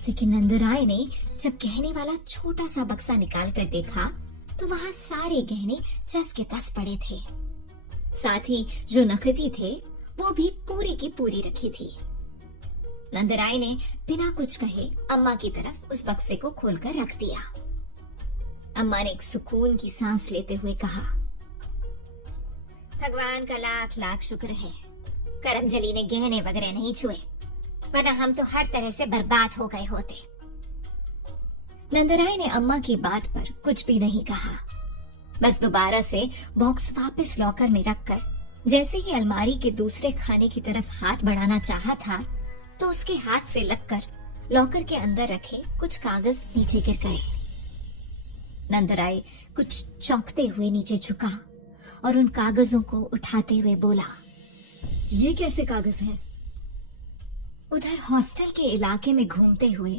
लेकिन नंदराय ने जब गहने वाला छोटा सा बक्सा निकाल कर देखा तो वहां सारे गहने जस के तस पड़े थे। साथ ही जो नकदी थे वो भी पूरी की पूरी रखी थी। नंदराय ने बिना कुछ कहे अम्मा की तरफ उस बक्से को खोलकर रख दिया। अम्मा ने एक सुकून की सांस लेते हुए कहा, भगवान का लाख लाख शुक्र है करमजली ने गहने वगैरह नहीं छुए, वरना हम तो हर तरह से बर्बाद हो गए होते। नंदराय ने अम्मा की बात पर कुछ भी नहीं कहा, बस दोबारा से बॉक्स वापस लॉकर में रखकर जैसे ही अलमारी के दूसरे खाने की तरफ हाथ बढ़ाना चाहा था तो उसके हाथ से लगकर लॉकर के अंदर रखे कुछ कागज नीचे गिर गए। नंदराय कुछ चौंकते हुए नीचे झुका और उन कागजों को उठाते हुए बोला, ये कैसे कागज हैं? उधर हॉस्टल के इलाके में घूमते हुए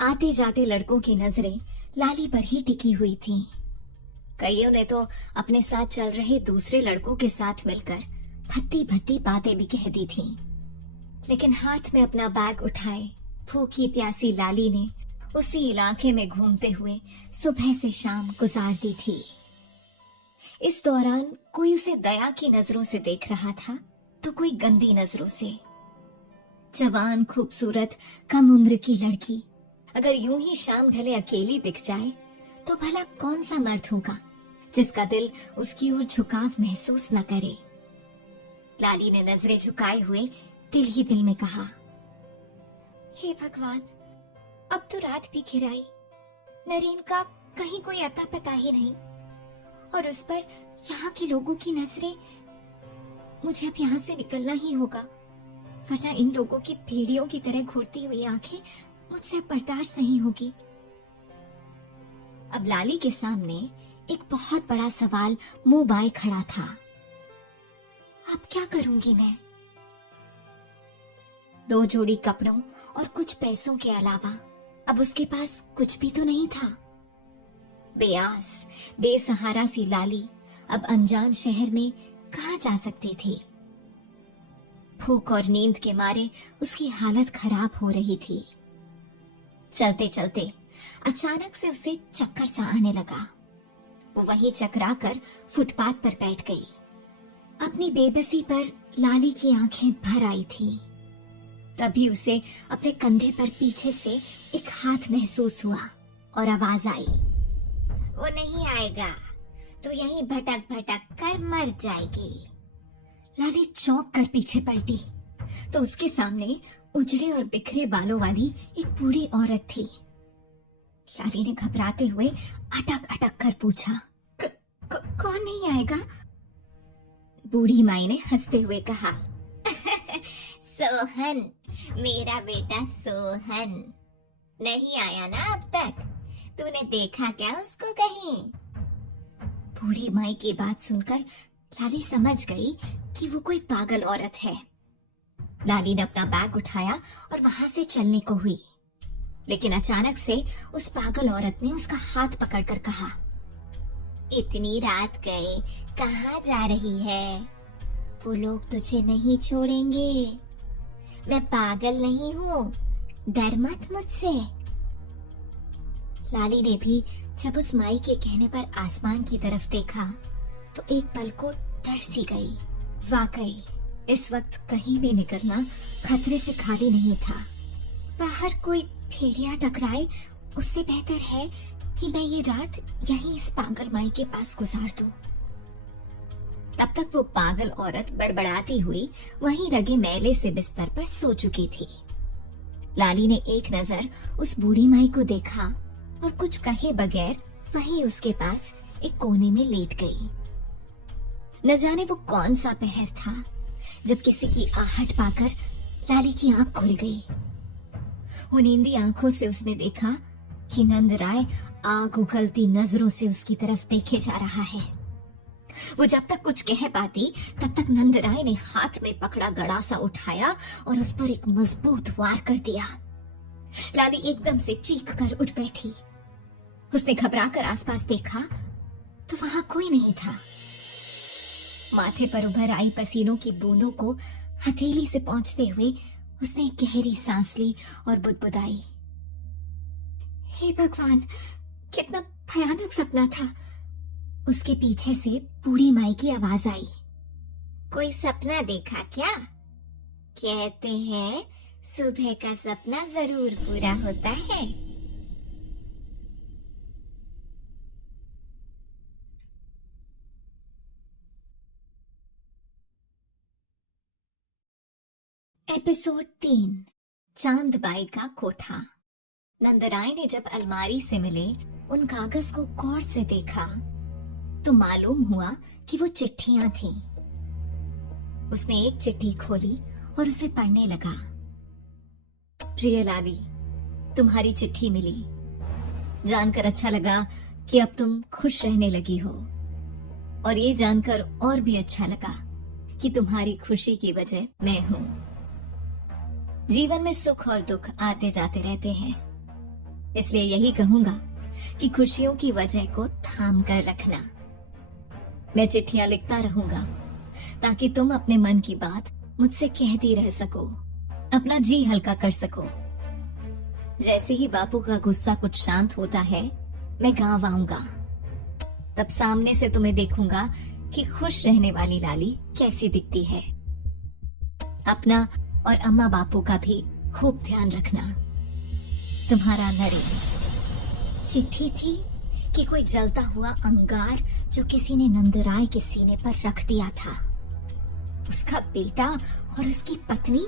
आते जाते लड़कों की नजरें लाली पर ही टिकी हुई थीं। कईयों ने तो अपने साथ चल रहे दूसरे लड़कों के साथ मिलकर भद्दी भद्दी बातें भी कह दी थीं। लेकिन हाथ में अपना बैग उठाए भूखी प्यासी लाली ने उसी इलाके में घूमते हुए सुबह से शाम गुजार दी थी। इस दौरान कोई उसे दया की नजरों से देख रहा था तो कोई गंदी नजरों से। जवान, खूबसूरत, कम उम्र की लड़की अगर यूं ही शाम ढले अकेली दिख जाए तो भला कौन सा मर्द होगा जिसका दिल उसकी ओर झुकाव महसूस न करे। लाली ने नजरें झुकाए हुए दिल ही दिल में कहा, हे भगवान, अब तो रात भी घिर आई। नरेन का कहीं कोई अता पता ही नहीं, और उस पर यहाँ के लोगों की नजरें। मुझे अब यहाँ से निकलना ही होगा, वरना इन लोगों की भेड़ियों की तरह घूरती हुई आंखें मुझसे अब बर्दाश्त नहीं होगी। अब लाली के सामने एक बहुत बड़ा सवाल मुंह बाए खड़ा था। अब क्या करूंगी मैं? 2 जोड़ी कपड़ों और कुछ पैसों के अलावा अब उसके पास कुछ भी तो नहीं था। बेआस, बेसहारा सी लाली अब अनजान शहर में कहाँ जा सकती थी? भूख और नींद के मारे उसकी हालत खराब हो रही थी। चलते चलते अचानक से उसे चक्कर सा आने लगा। वो वहीं चकरा कर फुटपाथ पर बैठ गई। अपनी बेबसी पर लाली की आंखें भर आई थी। तभी उसे अपने कंधे पर पीछे से एक हाथ महसूस हुआ और आवाज आई, वो नहीं आएगा, तो यहीं भटक भटक कर मर जाएगी। लाली चौंक कर पीछे पलटी तो उसके सामने उजड़े और बिखरे बालों वाली एक बूढ़ी औरत थी। लाली ने घबराते हुए अटक अटक कर पूछा, कौन नहीं आएगा? बूढ़ी माई ने हंसते हुए कहा, सोहन, मेरा बेटा सोहन। नहीं आया ना अब तक? तूने देखा क्या उसको कहीं? बूढ़ी माई की बात सुनकर लाली समझ गई कि वो कोई पागल औरत है। लाली ने अपना बैग उठाया और वहां से चलने को हुई, लेकिन अचानक से उस पागल औरत ने उसका हाथ पकड़कर कहा, इतनी रात गए कहाँ जा रही है? वो लोग तुझे नहीं छोड़ेंगे। मैं पागल नहीं हूँ, डर मत मुझसे। लाली ने भी जब उस माई के कहने पर आसमान की तरफ देखा तो एक पल को डर सी गई। वाकई इस वक्त कहीं भी निकलना खतरे से खाली नहीं था। बाहर कोई भेड़िया टकराए उससे बेहतर है कि मैं ये रात यहीं इस पागल माई के पास गुजार दूं। तब तक वो पागल औरत बड़बड़ाती हुई वहीं लगे मैले से बिस्तर पर सो चुकी थी। लाली ने एक नजर उस बूढ़ी माई को देखा और कुछ कहे बगैर वहीं उसके पास एक कोने में लेट गई। न जाने वो कौन सा पहर था जब किसी की आहट पाकर लाली की आंख खुल गई। वो नींदी आंखों से उसने देखा कि नंद राय आग उगलती नजरों से उसकी तरफ देखे जा रहा है। वो जब तक कुछ कह पाती तब तक नंद राय ने हाथ में पकड़ा गड़ासा उठाया और उस पर एक मजबूत वार कर दिया। लाली एकदम से चीख कर उठ बैठी। उसने घबराकर आसपास देखा तो वहां कोई नहीं था। माथे पर उभर आई पसीनों की बूंदों को हथेली से पोंछते हुए उसने एक गहरी सांस ली और बुदबुदाई, हे भगवान, कितना भयानक सपना था। उसके पीछे से बूढ़ी माई की आवाज आई, कोई सपना देखा क्या? कहते हैं सुबह का सपना जरूर पूरा होता है। एपिसोड 3, चांदबाई का कोठा। नंदराय ने जब अलमारी से मिले उन कागज को गौर से देखा तो मालूम हुआ कि वो चिट्ठियां थीं। उसने एक चिट्ठी खोली और उसे पढ़ने लगा। प्रिय लाली, तुम्हारी चिट्ठी मिली। जानकर अच्छा लगा कि अब तुम खुश रहने लगी हो, और ये जानकर और भी अच्छा लगा कि तुम्हारी खुशी की वजह मैं हूँ। जीवन में सुख और दुख आते जाते रहते हैं, इसलिए यही कहूंगा कि खुशियों की वजह को थाम कर रखना। मैं चिट्ठियां लिखता रहूंगा ताकि तुम अपने मन की बात मुझसे कहती रह सको, अपना जी हल्का कर सको। जैसे ही बापू का गुस्सा कुछ शांत होता है मैं गांव आऊंगा। तब सामने से तुम्हें देखूंगा कि खुश रहने वाली लाली कैसी दिखती है। अपना और अम्मा बापू का भी खूब ध्यान रखना। तुम्हारा नरेन। चिट्ठी थी कि कोई जलता हुआ अंगार जो किसी ने नंदराय के सीने पर रख दिया था। उसका बेटा और उसकी पत्नी।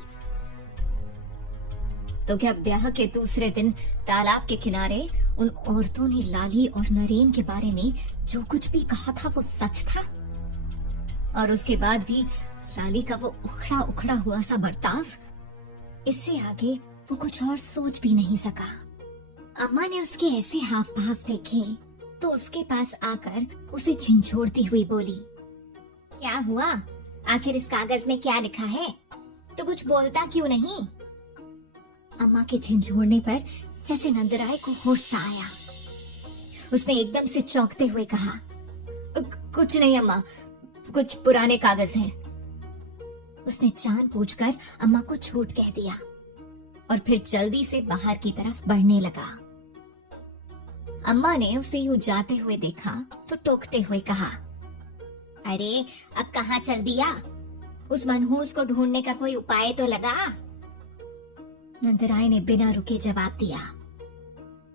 तो क्या ब्याह के दूसरे दिन तालाब के किनारे उन औरतों ने लाली और नरेन के बारे में जो कुछ भी कहा था वो सच था? और उसके बाद भी लाली का वो उखड़ा उखड़ा हुआ सा बर्ताव? इससे आगे वो कुछ और सोच भी नहीं सका। अम्मा ने उसके ऐसे हाव भाव देखे तो उसके पास आकर उसे झंझोड़ती हुई बोली, क्या हुआ? आखिर इस कागज में क्या लिखा है? तो कुछ बोलता क्यों नहीं? अम्मा के झंझोड़ने पर जैसे नंदराय को होश सा आया। उसने एकदम से चौंकते हुए कहा, कुछ नहीं अम्मा, कुछ पुराने कागज हैं। उसने जानबूझकर अम्मा को झूठ कह दिया और फिर जल्दी से बाहर की तरफ बढ़ने लगा। अम्मा ने उसे यूं जाते हुए देखा तो टोकते हुए कहा, अरे अब कहाँ चल दिया? उस मनहूस को ढूंढने का कोई उपाय तो लगा। नंदराय ने बिना रुके जवाब दिया,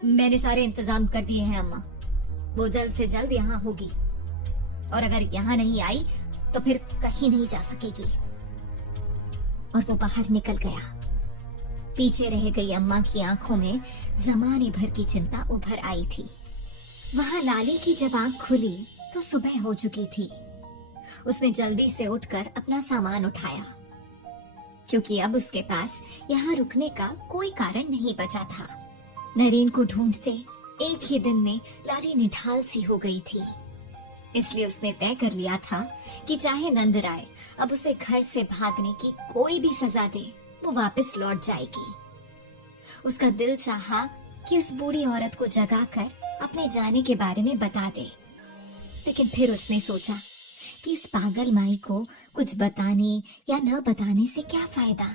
मैंने सारे इंतजाम कर दिए हैं अम्मा। वो जल्द से जल्द यहाँ होगी और अगर यहाँ नहीं आई तो फिर कहीं नहीं जा सकेगी। और वो बाहर निकल गया। पीछे रह गई अम्मा की आंखों में जमाने भर की चिंता उभर आई थी। वहां लाली की जब आंख खुली तो सुबह हो चुकी थी। उसने जल्दी से उठकर अपना सामान उठाया क्योंकि अब उसके पास यहाँ रुकने का कोई कारण नहीं बचा था। नरेन को ढूंढते एक ही दिन में लाली निढाल सी हो गई थी। इसलिए उसने तय कर लिया था कि चाहे नंदराय अब उसे घर से भागने की कोई भी सजा दे, वो वापस लौट जाएगी। उसका दिल चाहा कि उस बूढ़ी औरत को जगाकर अपने जाने के बारे में बता दे, लेकिन फिर उसने सोचा कि इस पागल माई को कुछ बताने या न बताने से क्या फायदा।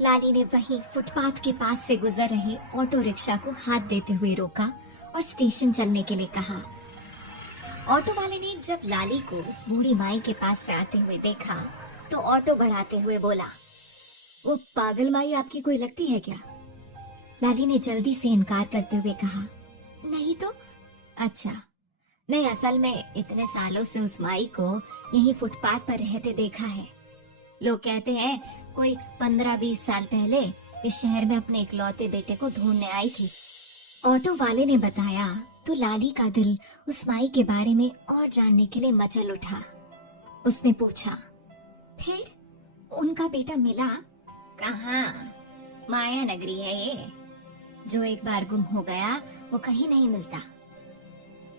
लाली ने वहीं फुटपाथ के पास से गुजर रहे ऑटो रिक्शा को हाथ देते हुए रोका और स्टेशन चलने के लिए कहा। ऑटो वाले ने जब लाली को उस बूढ़ी माई के पास से आते हुए देखा तो ऑटो बढ़ाते हुए बोला, वो पागल माई आपकी कोई लगती है क्या? लाली ने जल्दी से इनकार करते हुए कहा, नहीं तो। अच्छा, नहीं, असल में इतने सालों से उस माई को यहीं फुटपाथ पर रहते देखा है। लोग कहते हैं कोई 15-20 साल पहले इस शहर में अपने इकलौते बेटे को ढूंढने आई थी। ऑटो वाले ने बताया तो लाली का दिल उस माई के बारे में और जानने के लिए मचल उठा। उसने पूछा, फिर उनका बेटा मिला? कहाँ? माया नगरी है ये। जो एक बार गुम हो गया वो कहीं नहीं मिलता।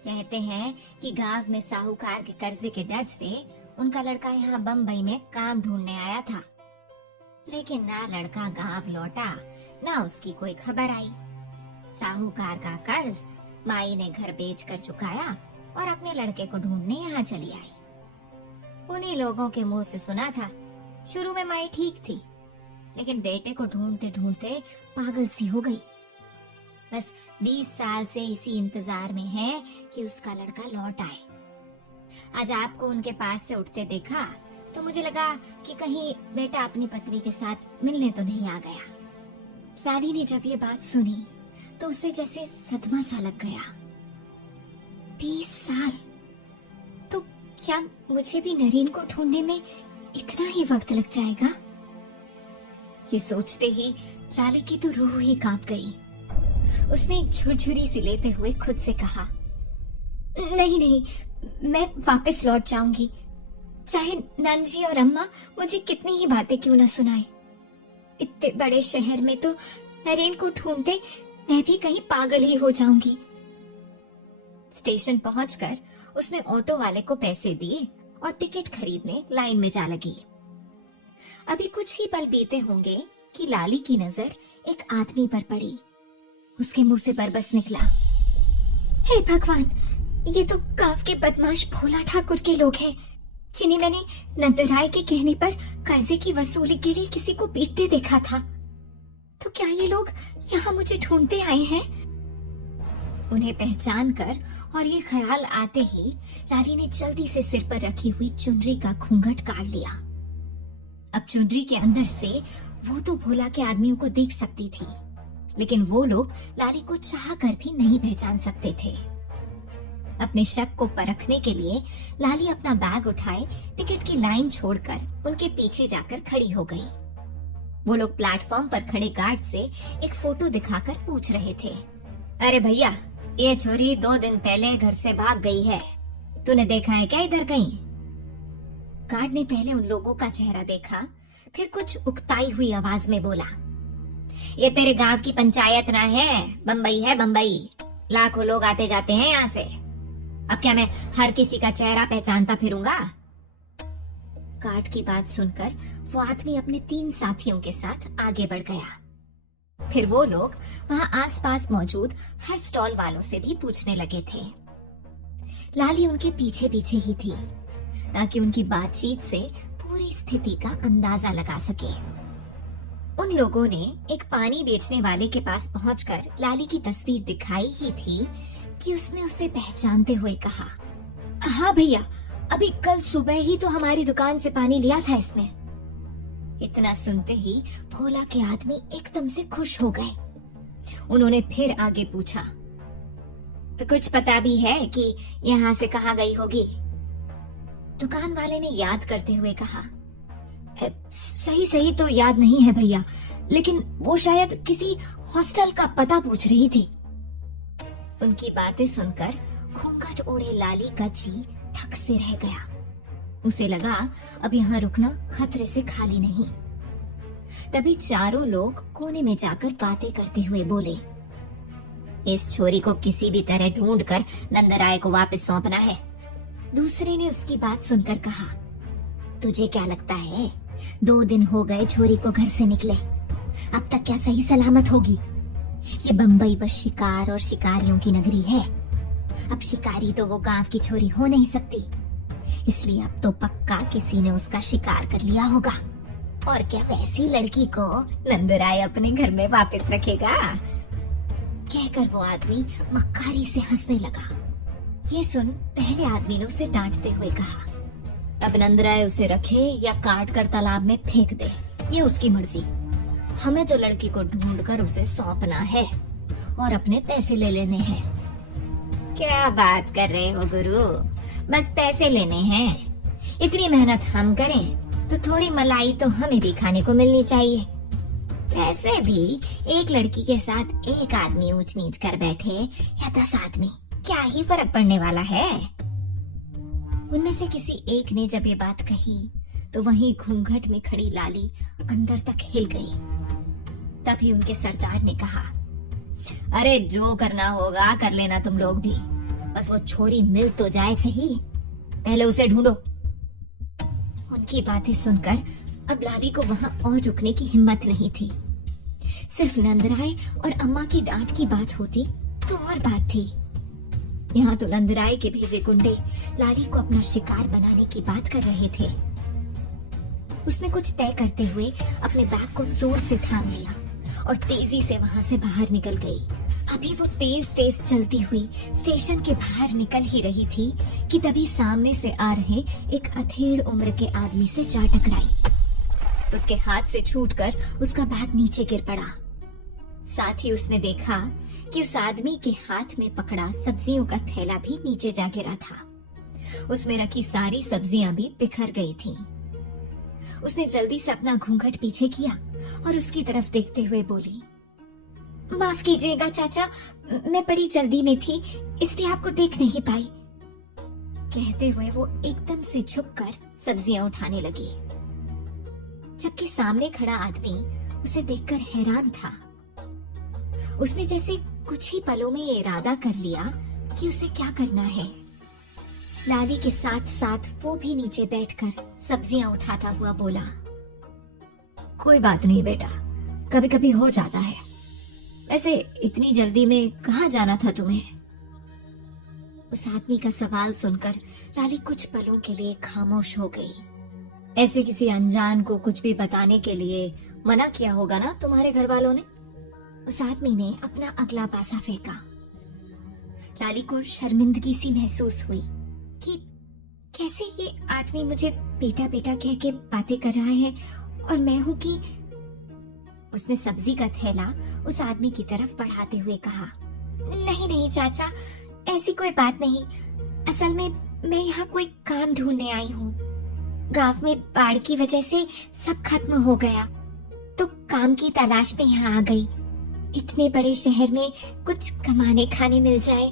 कहते हैं कि गांव में साहूकार के कर्जे के डर से उनका लड़का यहाँ बम्बई में काम ढूंढने आया था, लेकिन ना लड़का गांव लौटा ना उसकी कोई खबर आई। साहूकार का कर्ज माई ने घर बेचकर चुकाया और अपने लड़के को ढूंढने यहाँ चली आई। उन्हीं लोगों के मुंह से सुना था शुरू में माई ठीक थी, लेकिन बेटे को ढूंढते ढूंढते पागल सी हो गई। बस 20 साल से इसी इंतजार में है कि उसका लड़का लौट आए। आज आपको उनके पास से उठते देखा तो मुझे लगा कि कहीं बेटा अपनी पत्नी के साथ मिलने तो नहीं आ गया। लाली ने जब ये बात सुनी तो उसे जैसे सदमा सा लग गया। 20 साल? तो क्या मुझे भी नरेन को ढूंढने में इतना ही वक्त लग जाएगा? ये सोचते ही लाली की तो रूह ही कांप गई। उसने एक झुरझुरी सी लेते हुए खुद से कहा, नहीं नहीं, मैं वापस लौट जाऊंगी, चाहे नंजी और अम्मा मुझे कितनी ही बातें क्यों न सुनाए। इतने बड़े शहर में तो नरेन को ढूंढते मैं भी कहीं पागल ही हो जाऊंगी। स्टेशन पहुंचकर उसने ऑटो वाले को पैसे दिए और टिकट खरीदने लाइन में जा लगी। अभी कुछ ही पल बीते होंगे कि लाली की नजर एक आदमी पर पड़ी। उसके मुंह से बरबस निकला, हे भगवान, ये तो गांव के बदमाश भोला ठाकुर के लोग हैं, जिन्हें मैंने नंदराय के कहने पर कर्जे की वसूली के लिए किसी को पीटते देखा था। तो क्या ये लोग यहाँ मुझे ढूंढते आए हैं? उन्हें पहचान कर और ये ख्याल आते ही लाली ने जल्दी से सिर पर रखी हुई चुनरी का घूंघट काट लिया। अब चुनरी के अंदर से वो तो भोला के आदमियों को देख सकती थी, लेकिन वो लोग लाली को चाह कर भी नहीं पहचान सकते थे। अपने शक को परखने के लिए लाली अपना बैग उठाए टिकट की लाइन छोड़कर उनके पीछे जाकर खड़ी हो गई। वो लोग प्लेटफॉर्म पर खड़े गार्ड से एक फोटो दिखाकर पूछ रहे थे, अरे भैया, ये छोरी 2 दिन पहले घर से भाग गई है, तूने देखा है क्या इधर कहीं? गार्ड ने पहले उन लोगों का चेहरा देखा, फिर कुछ उकताई हुई आवाज में बोला, ये तेरे गांव की पंचायत ना है, बम्बई है बम्बई। लाखों लोग आते जाते हैं यहाँ से। अब क्या मैं हर किसी का चेहरा पहचानता फिरूंगा? गार्ड की बात सुनकर वो आदमी अपने 3 साथियों के साथ आगे बढ़ गया। फिर वो लोग वहां आसपास मौजूद हर स्टॉल वालों से भी पूछने लगे थे। लाली उनके पीछे पीछे ही थी ताकि उनकी बातचीत से पूरी स्थिति का अंदाजा लगा सके। उन लोगों ने एक पानी बेचने वाले के पास पहुंचकर लाली की तस्वीर दिखाई ही थी कि उसने उसे पहचानते हुए कहा, हाँ भैया, अभी कल सुबह ही तो हमारी दुकान से पानी लिया था इसने। इतना सुनते ही भोला के आदमी एकदम से खुश हो गए। उन्होंने फिर आगे पूछा, कुछ पता भी है कि यहाँ से कहाँ गई होगी? दुकान वाले ने याद करते हुए कहा, सही सही तो याद नहीं है भैया, लेकिन वो शायद किसी हॉस्टल का पता पूछ रही थी। उनकी बातें सुनकर घूंघट ओढ़े लाली का जी थक से रह गया। उसे लगा अब यहाँ रुकना खतरे से खाली नहीं। तभी चारों लोग कोने में जाकर बातें करते हुए बोले, इस छोरी को किसी भी तरह ढूंढकर नंदराय को वापस सौंपना है। दूसरे ने उसकी बात सुनकर कहा, तुझे क्या लगता है 2 दिन हो गए छोरी को घर से निकले, अब तक क्या सही सलामत होगी? ये बम्बई बस शिकार और शिकारियों की नगरी है। अब शिकारी तो वो गांव की छोरी हो नहीं सकती, इसलिए अब तो पक्का किसी ने उसका शिकार कर लिया होगा। और क्या वैसी लड़की को नंदराय अपने घर में वापस रखेगा? कहकर वो आदमी मक्कारी से हंसने लगा। ये सुन पहले आदमी ने उसे डांटते हुए कहा, अब नंदराय उसे रखे या काट कर तालाब में फेंक दे, ये उसकी मर्जी। हमें तो लड़की को ढूंढकर उसे सौंपना है और अपने पैसे ले लेने हैं। क्या बात कर रहे हो गुरु, बस पैसे लेने हैं? इतनी मेहनत हम करें तो थोड़ी मलाई तो हमें भी खाने को मिलनी चाहिए। ऐसे भी एक लड़की के साथ एक आदमी ऊंच नीच कर बैठे या 10 आदमी, क्या ही फर्क पड़ने वाला है? उनमें से किसी एक ने जब ये बात कही तो वहीं घूंघट में खड़ी लाली अंदर तक हिल गई। तभी उनके सरदार ने कहा, अरे जो करना होगा कर लेना तुम लोग भी, बस वो छोरी मिल तो जाए सही, पहले उसे ढूंढो। उनकी बातें सुनकर अब लाली को वहां और रुकने की हिम्मत नहीं थी। सिर्फ नंदराय और अम्मा की डांट की बात होती तो और बात थी। यहाँ तो नंदराय के भेजे गुंडे लाली को अपना शिकार बनाने की बात कर रहे थे। उसने कुछ तय करते हुए अपने बैग को जोर से थाम लिया और तेजी से वहां से बाहर निकल गई। अभी वो तेज तेज चलती हुई स्टेशन के बाहर निकल ही रही थी कि तभी सामने से आ रहे एक अधेड़ उम्र के आदमी से जा टकराई। उसके हाथ से छूटकर उसका बैग नीचे गिर पड़ा। साथ ही उसने देखा कि उस आदमी के हाथ में पकड़ा सब्जियों का थैला भी नीचे जा गिरा था। उसमें रखी सारी सब्जियां भी बिखर गई थीं। उसने जल्दी से अपना घूंघट पीछे किया और उसकी तरफ देखते हुए बोली, माफ कीजिएगा चाचा, मैं बड़ी जल्दी में थी इसलिए आपको देख नहीं पाई। कहते हुए वो एकदम से झुककर सब्जियां उठाने लगी, जबकि सामने खड़ा आदमी उसे देखकर हैरान था। उसने जैसे कुछ ही पलों में ये इरादा कर लिया कि उसे क्या करना है। लाली के साथ साथ वो भी नीचे बैठकर सब्जियां उठाता हुआ बोला, कोई बात नहीं बेटा, कभी कभी हो जाता है। वैसे इतनी जल्दी में कहाँ जाना था तुम्हें? उस आदमी का सवाल सुनकर लाली कुछ पलों के लिए खामोश हो गई। ऐसे किसी अनजान को कुछ भी बताने के लिए मना किया होगा ना तुम्हारे घर वालों ने? उस आदमी ने अपना अगला पासा फेंका। लाली को शर्मिंदगी सी महसूस हुई कि कैसे ये आदमी मुझे बेटा बेटा कह के बातें कर रहा है और मैं हूं कि। उसने सब्जी का थैला उस आदमी की तरफ बढ़ाते हुए कहा, नहीं नहीं चाचा, ऐसी कोई बात नहीं। असल में मैं यहाँ कोई काम ढूंढने आई हूँ। गांव में बाढ़ की वजह से सब खत्म हो गया, तो काम की तलाश में यहाँ आ गई। इतने बड़े शहर में कुछ कमाने खाने मिल जाए।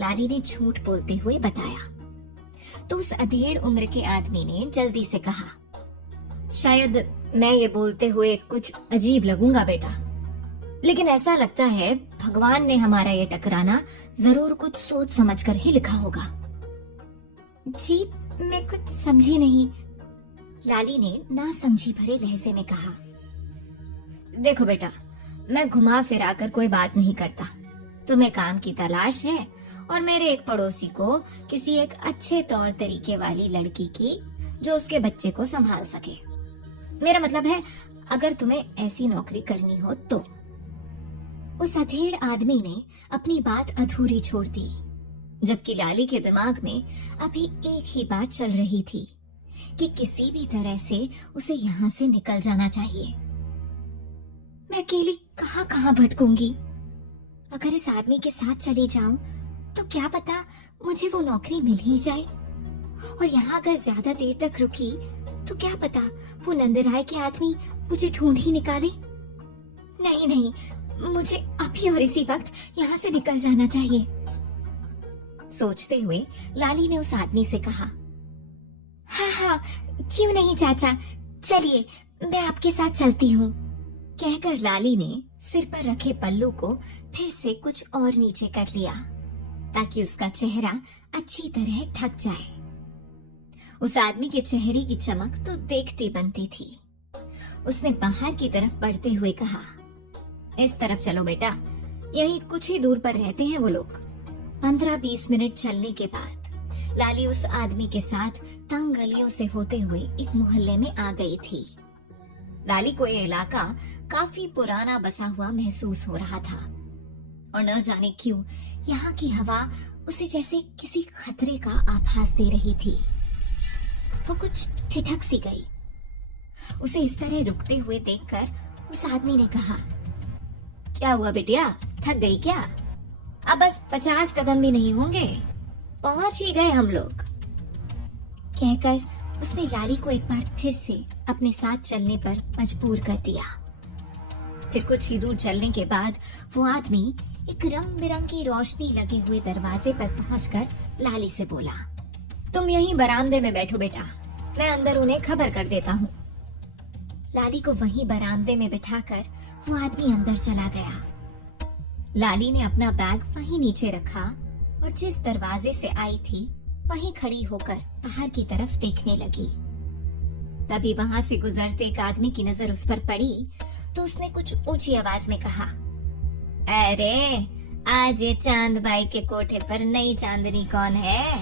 लाली ने झूठ बोलते हुए बताया। तो उस अधेड़ उम्र के आदमी ने जल्दी से कहा, शायद मैं ये बोलते हुए कुछ अजीब लगूंगा बेटा, लेकिन ऐसा लगता है भगवान ने हमारा ये टकराना जरूर कुछ सोच समझकर ही लिखा होगा। जी मैं कुछ समझी नहीं, लाली ने ना समझी भरे लहजे में कहा। देखो बेटा, मैं घुमा फिरा कर कोई बात नहीं करता। तुम्हें काम की तलाश है और मेरे एक पड़ोसी को किसी एक अच्छे तौर तरीके वाली लड़की की जो उसके बच्चे को संभाल सके। मेरा मतलब है अगर तुम्हें ऐसी नौकरी करनी हो तो। उस अधेड़ आदमी ने अपनी बात अधूरी छोड़ दी, जबकि लाली के दिमाग में अभी एक ही बात चल रही थी कि किसी भी तरह से उसे यहाँ से निकल जाना चाहिए। मैं अकेली कहाँ कहाँ भटकूंगी। अगर इस आदमी के साथ चली जाऊं तो क्या पता मुझे वो नौकरी मिल ही जाए, और यहाँ अगर ज्यादा देर तक रुकी तो क्या पता वो नंदराय के आदमी मुझे ढूंढ ही निकाले। नहीं नहीं, मुझे अभी और इसी वक्त यहाँ से निकल जाना चाहिए। सोचते हुए लाली ने उस आदमी से कहा, हाँ हाँ क्यों नहीं चाचा, चलिए मैं आपके साथ चलती हूँ। कहकर लाली ने सिर पर रखे पल्लू को फिर से कुछ और नीचे कर लिया ताकि उसका चेहरा अच्छी तरह ढक जाए। उस आदमी के चेहरे की चमक तो देखती बनती थी। उसने बाहर की तरफ बढ़ते हुए कहा, इस तरफ चलो बेटा, यही कुछ ही दूर पर रहते हैं वो लोग। 15-20 मिनट चलने के बाद लाली उस आदमी के साथ तंग गलियों से होते हुए एक मोहल्ले में आ गई थी। लाली को ये इलाका काफी पुराना बसा हुआ महसूस हो रहा था और न जाने क्यों यहाँ की हवा उसे जैसे किसी खतरे का आभास दे रही थी। वो कुछ ठिठक सी गई। उसे इस तरह रुकते हुए देखकर उस आदमी ने कहा, क्या हुआ बिटिया, थक गई क्या? अब बस 50 कदम भी नहीं होंगे, पहुंच ही गए हम लोग। कहकर उसने लाली को एक बार फिर से अपने साथ चलने पर मजबूर कर दिया। फिर कुछ ही दूर चलने के बाद वो आदमी एक रंग बिरंगी रोशनी लगे हुए दरवाजे पर पहुंचकर लाली से बोला, तुम यहीं बरामदे में बैठो बेटा, मैं अंदर उन्हें खबर कर देता हूँ। लाली को वहीं बरामदे में बिठाकर वो आदमी अंदर चला गया। लाली ने अपना बैग वहीं नीचे रखा और जिस दरवाजे से आई थी वहीं खड़ी होकर बाहर की तरफ देखने लगी। तभी वहां से गुजरते एक आदमी की नजर उस पर पड़ी तो उसने कुछ ऊंची आवाज में कहा, अरे आज ये चांद बाई के कोठे पर नई चांदनी कौन है?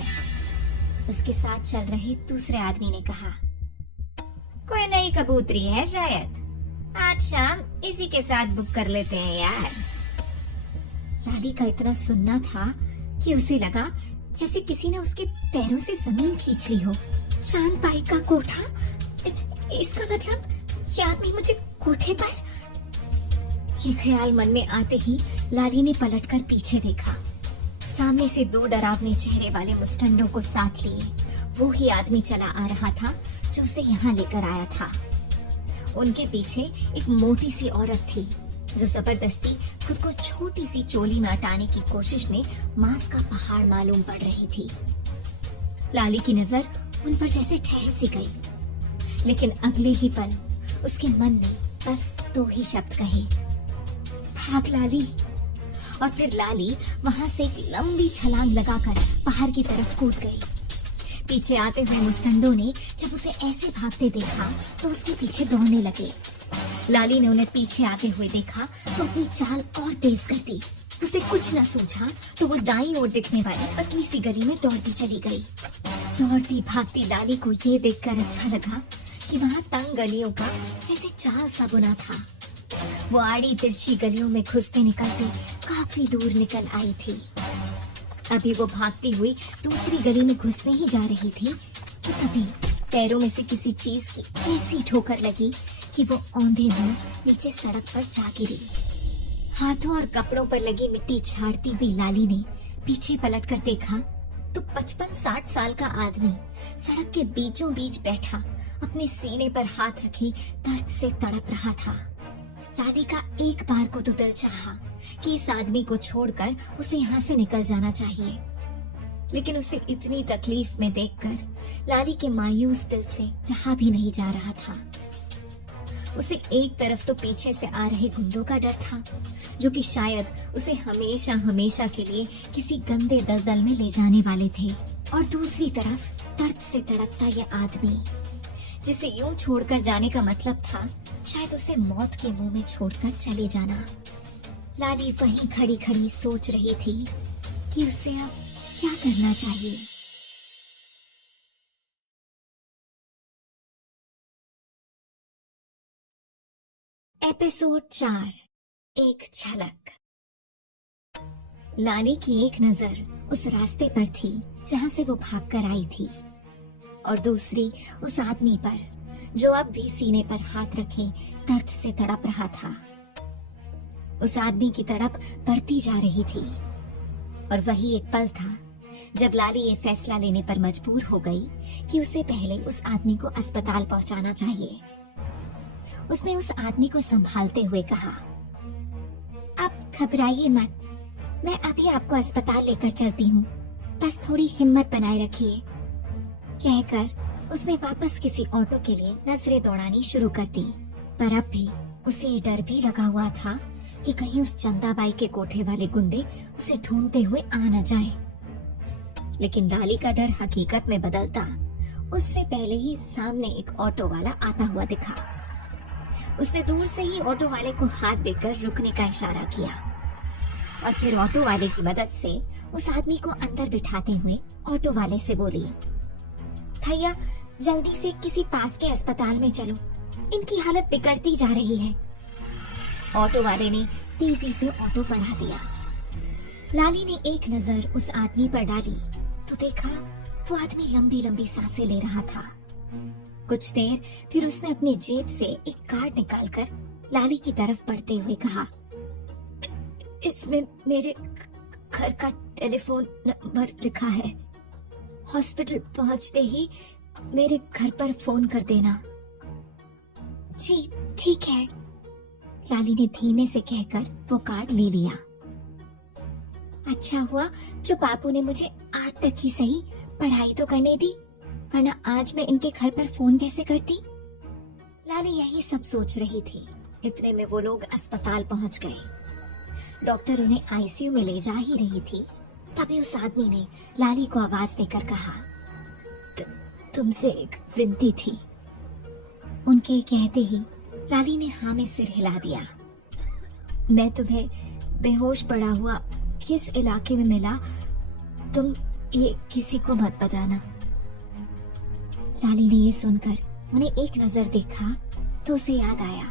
उसके साथ चल रहे दूसरे आदमी ने कहा, कोई नई कबूतरी है शायद, आज शाम इसी के साथ बुक कर लेते हैं यार। लाली का इतना सुनना था कि उसे लगा जैसे किसी ने उसके पैरों से जमीन खींच ली हो। चांद बाई का कोठा, इसका मतलब ये आदमी मुझे कोठे पर। ये ख्याल मन में आते ही लाली ने पलटकर पीछे देखा। सामने से 2 डरावने चेहरे वाले मुस्टंडों को साथ लिए वो ही आदमी चला आ रहा था जो उसे यहाँ लेकर आया था। उनके पीछे एक मोटी सी औरत थी जो जबरदस्ती खुद को छोटी सी चोली में हटाने की कोशिश में मांस का पहाड़ मालूम पड़ रही थी। लाली की नजर उन पर जैसे ठहर सी गई, लेकिन अगले ही पल उसके मन ने बस 2 ही शब्द कहे, भाग लाली। और फिर लाली वहां से एक लंबी छलांग लगाकर बाहर की तरफ कूद गई। पीछे आते हुए मुस्टंडों ने जब उसे ऐसे भागते देखा तो उसके पीछे दौड़ने लगे। लाली ने उन्हें पीछे आते हुए देखा तो अपनी चाल और तेज कर दी। उसे कुछ न सूझा तो वो दाईं ओर दिखने वाली पतली सी गली में दौड़ती चली गई। दौड़ती भागती लाली को ये देखकर अच्छा लगा कि वहाँ तंग गलियों का जैसे जाल सा बुना था। वो आड़ी तिरछी गलियों में घुसते निकलते काफी दूर निकल आई थी। अभी वो भागती हुई दूसरी गली में घुसने ही जा रही थी कि तभी पैरों में से किसी चीज की ऐसी ठोकर लगी कि वो औंधे मुंह नीचे सड़क पर जा गिरी। हाथों और कपड़ों पर लगी मिट्टी झाड़ती हुई लाली ने पीछे पलटकर देखा तो 55-60 साल का आदमी सड़क के बीचों बीच बैठा अपने सीने पर हाथ रखे दर्द से तड़प रहा था। लाली का एक बार को तो दिल चाहा कि इस आदमी को छोड़कर उसे यहाँ से निकल जाना चाहिए, लेकिन उसे इतनी तकलीफ में देखकर लाली के मायूस दिल से रहा भी नहीं जा रहा था। उसे एक तरफ तो पीछे से आ रहे गुंडों का डर था, जो कि शायद उसे हमेशा हमेशा के लिए किसी गंदे दलदल में ले जाने वाले थे, और दूसरी तरफ दर्द से तड़पता यह आदमी जिसे यूं छोड़कर जाने का मतलब था शायद उसे मौत के मुंह में छोड़कर चले जाना। लाली वहीं खड़ी खड़ी सोच रही थी कि उसे अब क्या करना चाहिए। एपिसोड 4, एक झलक। लाली की एक नजर उस रास्ते पर थी जहां से वो भागकर आई थी, और दूसरी उस आदमी पर जो अब भी सीने पर हाथ रखे दर्द से तड़प रहा था। उस आदमी की तड़प बढ़ती जा रही थी, और वही एक पल था जब लाली ये फैसला लेने पर मजबूर हो गई कि उसे पहले उस आदमी को अस्पताल पहुंचाना चाहिए। उसने उस आदमी को संभालते हुए कहा, आप घबराइए मत, मैं अभी आपको अस्पताल लेकर चलती हूँ, बस थोड़ी हिम्मत बनाए रखिए। कहकर उसने वापस किसी ऑटो के लिए नजरें दौड़ानी शुरू कर दी, पर अब भी उसे ये डर भी लगा हुआ था कि कहीं उस चंदाबाई के कोठे वाले गुंडे उसे ढूंढते हुए आ न जाएं। लेकिन लाली का डर हकीकत में बदलता उससे पहले ही सामने एक ऑटो वाला आता हुआ दिखा। उसने दूर से ही ऑटो वाले को हाथ देकर रुकने का इशारा किया, और फिर ऑटो वाले की मदद से उस आदमी को अंदर बिठाते हुए ऑटो वाले से बोली, भैया जल्दी से किसी पास के अस्पताल में चलो, इनकी हालत बिगड़ती जा रही है। ऑटो वाले ने तेजी से ऑटो बढ़ा दिया। लाली ने एक नजर उस आदमी पर डाली तो देखा वो आदमी लंबी लंबी सांसें ले रहा था। कुछ देर फिर उसने अपनी जेब से एक कार्ड निकालकर लाली की तरफ बढ़ते हुए कहा, इसमें मेरे घर का टेलीफोन नंबर लिखा है, हॉस्पिटल पहुंचते ही मेरे घर पर फोन कर देना। जी ठीक है, लाली ने धीमे से कहकर वो कार्ड ले लिया। अच्छा हुआ जो बापू ने मुझे 8 तक ही सही पढ़ाई तो करने दी, वरना आज मैं इनके घर पर फोन कैसे करती। लाली यही सब सोच रही थी। इतने में वो लोग अस्पताल पहुंच गए। डॉक्टर उन्हें आईसीयू में ले जा ही रही थी, तभी उस आदमी ने लाली को आवाज देकर कहा, तुमसे एक विनती थी। उनके कहते ही लाली ने हाँ में सिर हिला दिया। मैं तुम्हें बेहोश पड़ा हुआ किस इलाके में मिला, तुम ये किसी को मत बताना। लाली ने ये सुनकर उन्हें एक नजर देखा तो उसे याद आया,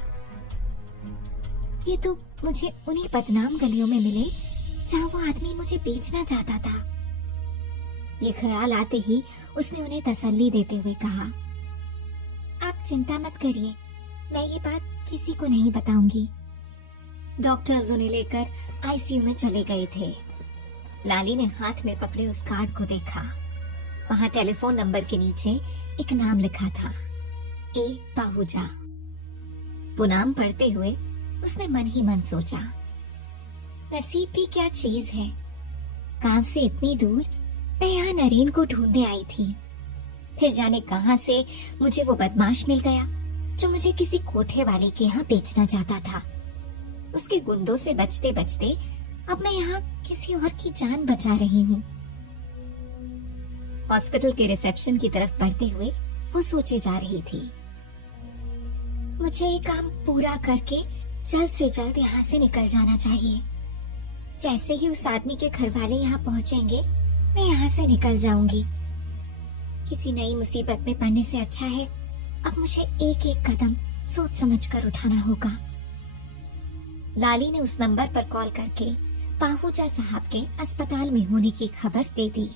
ये तो मुझे उन्हीं बदनाम गलियों में मिले जहाँ वो आदमी मुझे बेचना चाहता था। ये ख्याल आते ही उसने उन्हें तसल्ली देते हुए कहा, आप चिंता मत करिए, मैं ये बात किसी को नहीं बताऊंगी। डॉक्टर्स उन्हें लेकर आईसीयू में चले गए थे। लाली ने हाथ में पकड़े उस कार्ड को देखा। वहाँ टेलीफोन नंबर के नीचे एक नाम लिखा था, ए पाहुजा। वो नाम पढ़ते हुए उसने मन ही मन सोचा, नसीब भी क्या चीज है, गांव से इतनी दूर मैं यहाँ नरेन को ढूंढने आई थी, फिर जाने कहां से मुझे वो बदमाश मिल गया जो मुझे किसी कोठे वाले के यहाँ बेचना चाहता था। उसके गुंडों से बचते बचते अब मैं यहाँ किसी और की जान बचा रही हूँ। हॉस्पिटल के रिसेप्शन की तरफ बढ़ते हुए वो सोचे जा रही थी, मुझे ये काम पूरा करके जल्द से जल्द यहाँ से निकल जाना चाहिए। जैसे ही उस आदमी के घर वाले यहाँ पहुँचेंगे मैं यहाँ से निकल जाऊंगी। किसी नई मुसीबत में पड़ने से अच्छा है अब मुझे एक एक कदम सोच समझ कर उठाना होगा। लाली ने उस नंबर पर कॉल करके पाहूजा साहब के अस्पताल में होने की खबर दे दी।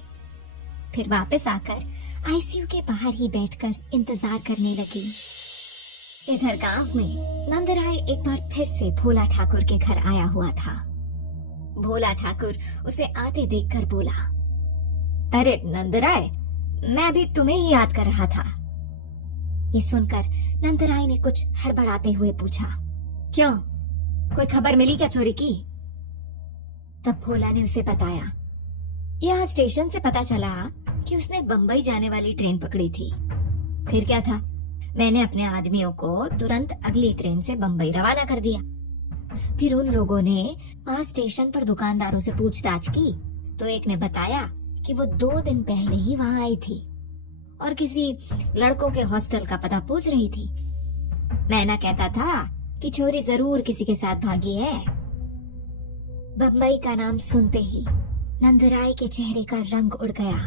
फिर वापस आकर आईसीयू के बाहर ही बैठकर इंतजार करने लगी। इधर गांव में नंदराय एक बार फिर से भोला ठाकुर के घर आया हुआ था। भोला ठाकुर उसे आते देखकर बोला, अरे नंदराय, मैं अभी तुम्हें ही याद कर रहा था। ये सुनकर नंदराय ने कुछ हड़बड़ाते हुए पूछा, क्यों, कोई खबर मिली क्या चोरी की? तब भोला ने उसे बताया, यहाँ स्टेशन से पता चला कि उसने बम्बई जाने वाली ट्रेन पकड़ी थी। फिर क्या था, मैंने अपने आदमियों को तुरंत अगली ट्रेन से बम्बई रवाना कर दिया। फिर उन लोगों ने वहाँ स्टेशन पर दुकानदारों से पूछताछ की तो एक ने बताया कि वो 2 दिन पहले ही वहाँ आई थी और किसी लड़कों के हॉस्टल का पता पूछ रही थी। मैना कहता था कि छोरी जरूर किसी के साथ भागी है। बम्बई का नाम सुनते ही नंदराय के चेहरे का रंग उड़ गया।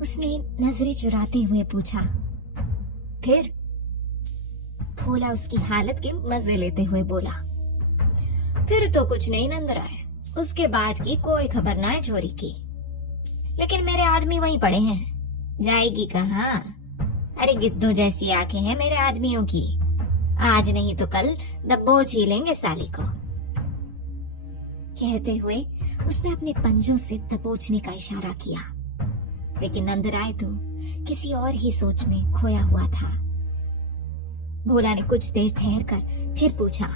उसने नजरें चुराते हुए पूछा, फिर? भोला उसकी हालत के मजे लेते हुए बोला, फिर तो कुछ नहीं नंदराय, उसके बाद की कोई खबर ना है चोरी की। लेकिन मेरे आदमी वहीं पड़े हैं। जाएगी कहाँ? अरे गिद्धों जैसी आंखें हैं मेरे आदमियों की, आज नहीं तो कल दबोच ही लेंगे साली को। कहते हुए उसने अपने पंजों से दबोचने का इशारा किया, लेकिन नंदराय तो किसी और ही सोच में खोया हुआ था। भोला ने कुछ देर ठहर कर फिर पूछा,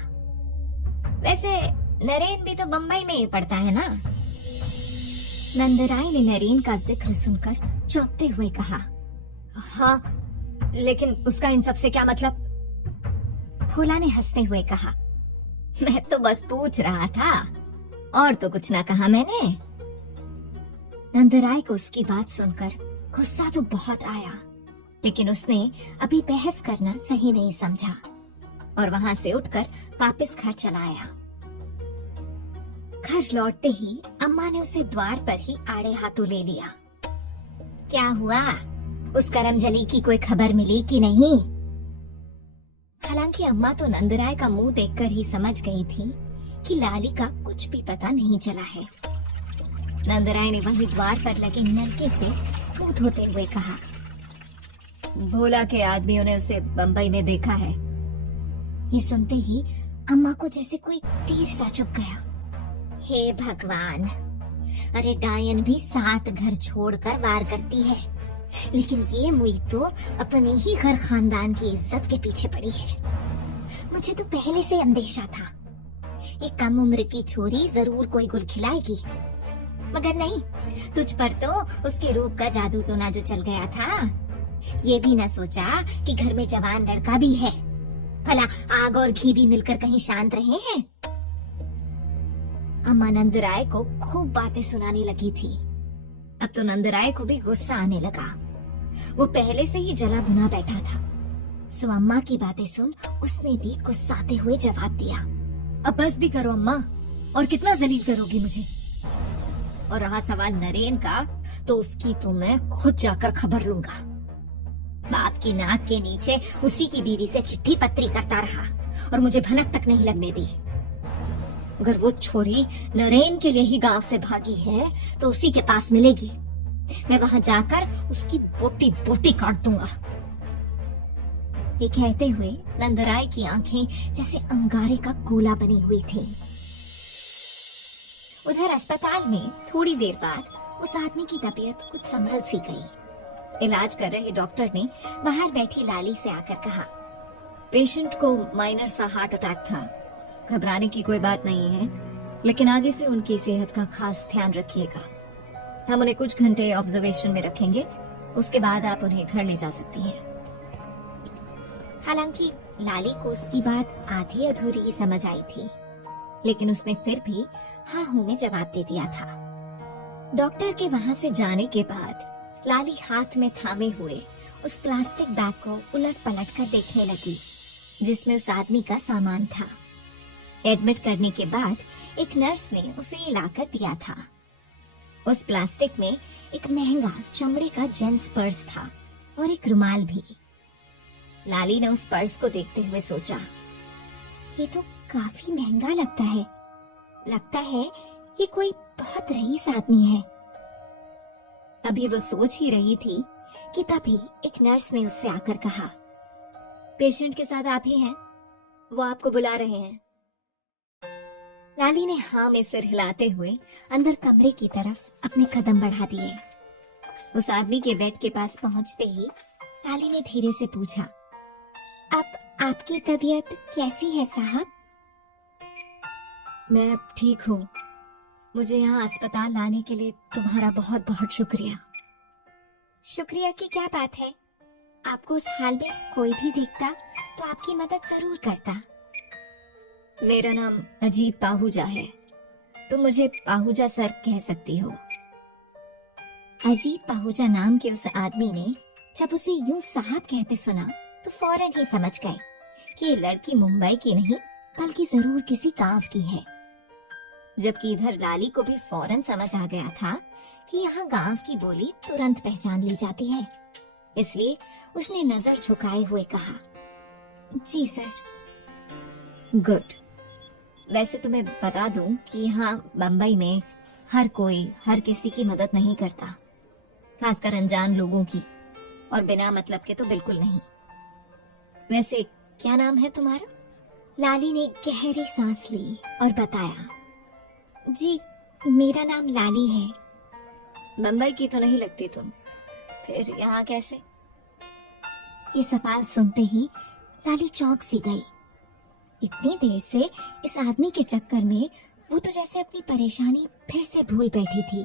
वैसे नरेन भी तो बम्बई में ही पड़ता है ना? नंदराय ने नरेन का जिक्र सुनकर चौंकते हुए कहा, हाँ, लेकिन उसका इन सब से क्या मतलब? भोला ने हंसते हुए कहा, मैं तो बस पूछ रहा था, और तो कुछ ना कहा मैंने। नंदराय को उसकी बात सुनकर गुस्सा तो बहुत आया, लेकिन उसने अभी बहस करना सही नहीं समझा और वहां से उठकर वापस घर चला आया। घर लौटते ही अम्मा ने उसे द्वार पर ही आड़े हाथों ले लिया। क्या हुआ? उस करमजली की कोई खबर मिली कि नहीं? हालांकि अम्मा तो नंदराय का मुंह देखकर ही समझ गई थी कि लाली का कुछ भी पता नहीं चला है। नंदराय ने वही द्वार पर लगे नलके से मुंह धोते हुए कहा, भोला के आदमियों ने उसे बम्बई में देखा है। ये सुनते ही अम्मा को जैसे कोई तीर सा चुभ गया। हे भगवान, अरे डायन भी 7 घर छोड़कर वार करती है, लेकिन ये मुई तो अपने ही घर खानदान की इज्जत के पीछे पड़ी है। मुझे तो पहले से अंदेशा था, ये कम उम्र की छोरी जरूर कोई गुल खिलाएगी, मगर नहीं, तुझ पर तो उसके रूप का जादू टोना जो चल गया था। ये भी न सोचा कि घर में जवान लड़का भी है, भला आग और घी भी मिलकर कहीं शांत रहे हैं। अम्मा नंदराय को खूब बातें सुनाने लगी थी। अब तो नंदराय को भी गुस्सा आने लगा। वो पहले से ही जला भुना बैठा था, सो अम्मा की बातें सुन उसने भी गुस्साते हुए जवाब दिया, अब बस भी करो अम्मा, और कितना जलील करोगी मुझे? और रहा सवाल नरेन का, तो उसकी तो मैं खुद जाकर खबर लूंगा। बाप की नाक के नीचे उसी की बीवी से चिट्ठी पत्री करता रहा और मुझे भनक तक नहीं लगने दी। अगर वो छोरी नरेन के लिए ही गांव से भागी है तो उसी के पास मिलेगी। मैं वहां जाकर उसकी बोटी बोटी काट दूंगा। ये कहते हुए नंदराय की आंखें जैसे अंगारे का गोला बनी हुई थी। उधर अस्पताल में थोड़ी देर बाद उस आदमी की तबीयत कुछ संभल सी गई। इलाज कर रहे डॉक्टर ने बाहर बैठी लाली से आकर कहा, पेशेंट को माइनर सा हार्ट अटैक था, घबराने की कोई बात नहीं है, लेकिन आगे से उनकी सेहत का खास ध्यान रखिएगा। हम उन्हें कुछ घंटे ऑब्जर्वेशन में रखेंगे, उसके बाद आप उन्हें घर ले जा सकती हैं। हालांकि लाली को उसकी बात आधी अधूरी ही समझ आई थी, लेकिन उसने फिर भी हाँ हूँ में जवाब दे दिया था। डॉक्टर के वहां से जाने के बाद लाली हाथ में थामे हुए उस प्लास्टिक बैग को उलट पलट कर देखने लगी जिसमें उस आदमी का सामान था। एडमिट करने के बाद एक नर्स ने उसे ये लाकर दिया था। उस प्लास्टिक में एक महंगा चमड़े का जेंट्स पर्स था और एक रुमाल भी। लाली ने उस पर्स को देखते हुए सोचा, ये तो काफी महंगा लगता है ये कोई बहुत रईस आदमी है। अभी वो सोच ही रही थी कि तभी एक नर्स ने उससे आकर कहा, पेशेंट के साथ आप ही हैं, वो आपको बुला रहे हैं। लाली ने हाँ में सिर हिलाते हुए अंदर कमरे की तरफ अपने कदम बढ़ा दिए। उस आदमी के बेड के पास पहुंचते ही लाली ने धीरे से पूछा, आपकी तबीयत कैसी है साहब? मैं अब ठीक हूँ। मुझे यहाँ अस्पताल लाने के लिए तुम्हारा बहुत बहुत शुक्रिया। शुक्रिया की क्या बात है? आपको उस हाल में कोई भी देखता तो आपकी मदद जरूर करता। मेरा नाम अजीत पाहूजा है, तुम मुझे पाहूजा सर कह सकती हो। अजीत पाहूजा नाम के उस आदमी ने जब उसे यूं साहब कहते सुना तो फौरन ही समझ गए कि ये लड़की मुंबई की नहीं बल्कि जरूर किसी गांव की है। जबकि इधर लाली को भी फौरन समझ आ गया था कि यहाँ गांव की बोली तुरंत पहचान ली जाती है, इसलिए उसने नजर झुकाए हुए कहा, जी सर। गुड। वैसे तुम्हें बता दूं कि यहाँ बम्बई में हर कोई हर किसी की मदद नहीं करता, खासकर अनजान लोगों की, और बिना मतलब के तो बिल्कुल नहीं। वैसे क्या नाम है तुम्हारा? लाली ने गहरी सांस ली और बताया, जी मेरा नाम लाली है। बम्बई की तो नहीं लगती तुम, फिर यहाँ कैसे? ये सवाल सुनते ही लाली चौंक सी गई। इतनी देर से इस आदमी के चक्कर में वो तो जैसे अपनी परेशानी फिर से भूल बैठी थी।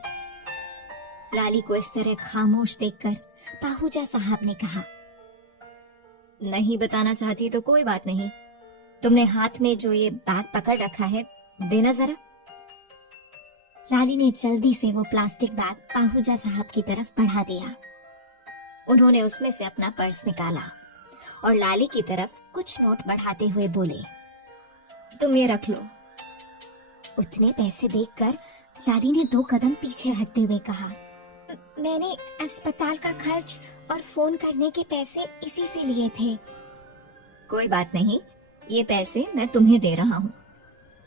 लाली को इस तरह खामोश देखकर पाहूजा साहब ने कहा, नहीं बताना चाहती तो कोई बात नहीं। तुमने हाथ में जो ये बैग पकड़ रखा है, देना जरा। लाली ने जल्दी से वो प्लास्टिक बैग पाहूजा साहब की तरफ बढ़ा दिया। उन्होंने उसमें से अपना पर्स निकाला और लाली की तरफ कुछ नोट बढ़ाते हुए बोले, तुम ये रख लो। उतने पैसे देखकर लाली ने 2 कदम पीछे हटते हुए कहा, मैंने अस्पताल का खर्च और फोन करने के पैसे इसी से लिए थे। कोई बात नहीं, ये पैसे मैं तुम्हें दे रहा हूँ।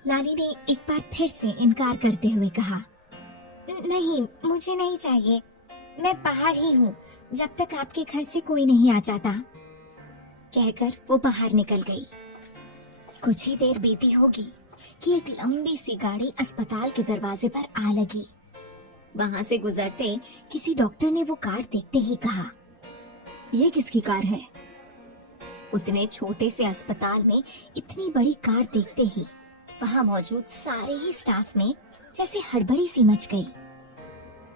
लाली ने एक बार फिर से इनकार करते हुए कहा, नहीं मुझे नहीं चाहिए, मैं बाहर ही हूँ जब तक आपके घर से कोई नहीं आ जाता। कहकर वो बाहर निकल गई। कुछ ही देर बीती होगी कि एक लंबी सी गाड़ी अस्पताल के दरवाजे पर आ लगी। वहां से गुजरते किसी डॉक्टर ने वो कार देखते ही कहा, ये किसकी कार है? उतने छोटे से अस्पताल में इतनी बड़ी कार देखते ही वहां मौजूद सारे ही स्टाफ में जैसे हड़बड़ी सी मच गई।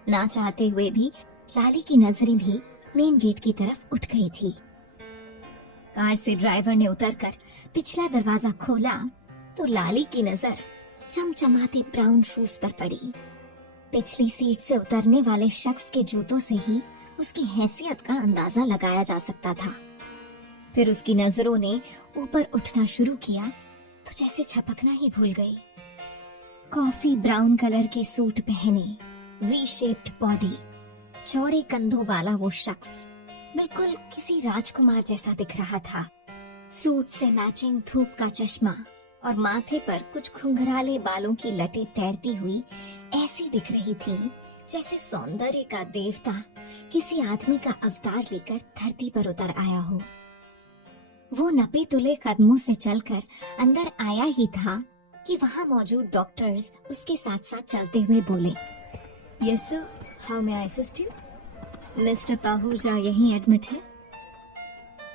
ना चाहते हुए भी लाली की नजरें भी मेन गेट की तरफ उठ गई थी। कार से ड्राइवर ने उतरकर पिछला दरवाजा खोला तो लाली की नजर चमचमाते ब्राउन शूज पर पड़ी। पिछली सीट से उतरने वाले शख्स के जूतों से ही उसकी हैसियत का अंदाजा लगाया जा सकता था। फिर उसकी नजरों ने ऊपर उठना शुरू किया तो जैसे छपकना ही भूल गई। कॉफी ब्राउन कलर के सूट पहने, वी शेप्ड बॉडी, चौड़े कंधों वाला वो शख्स बिल्कुल किसी राजकुमार जैसा दिख रहा था। सूट से मैचिंग धूप का चश्मा और माथे पर कुछ घुंघराले बालों की लटें तैरती हुई ऐसी दिख रही थी जैसे सौंदर्य का देवता किसी आदमी का अवतार लेकर धरती पर उतर आया हो। वो नपे तुले कदमों से चलकर अंदर आया ही था कि वहां मौजूद डॉक्टर्स उसके साथ साथ चलते हुए बोले, yes sir, how may I assist you? Mister Pahuja यहीं एडमिट है?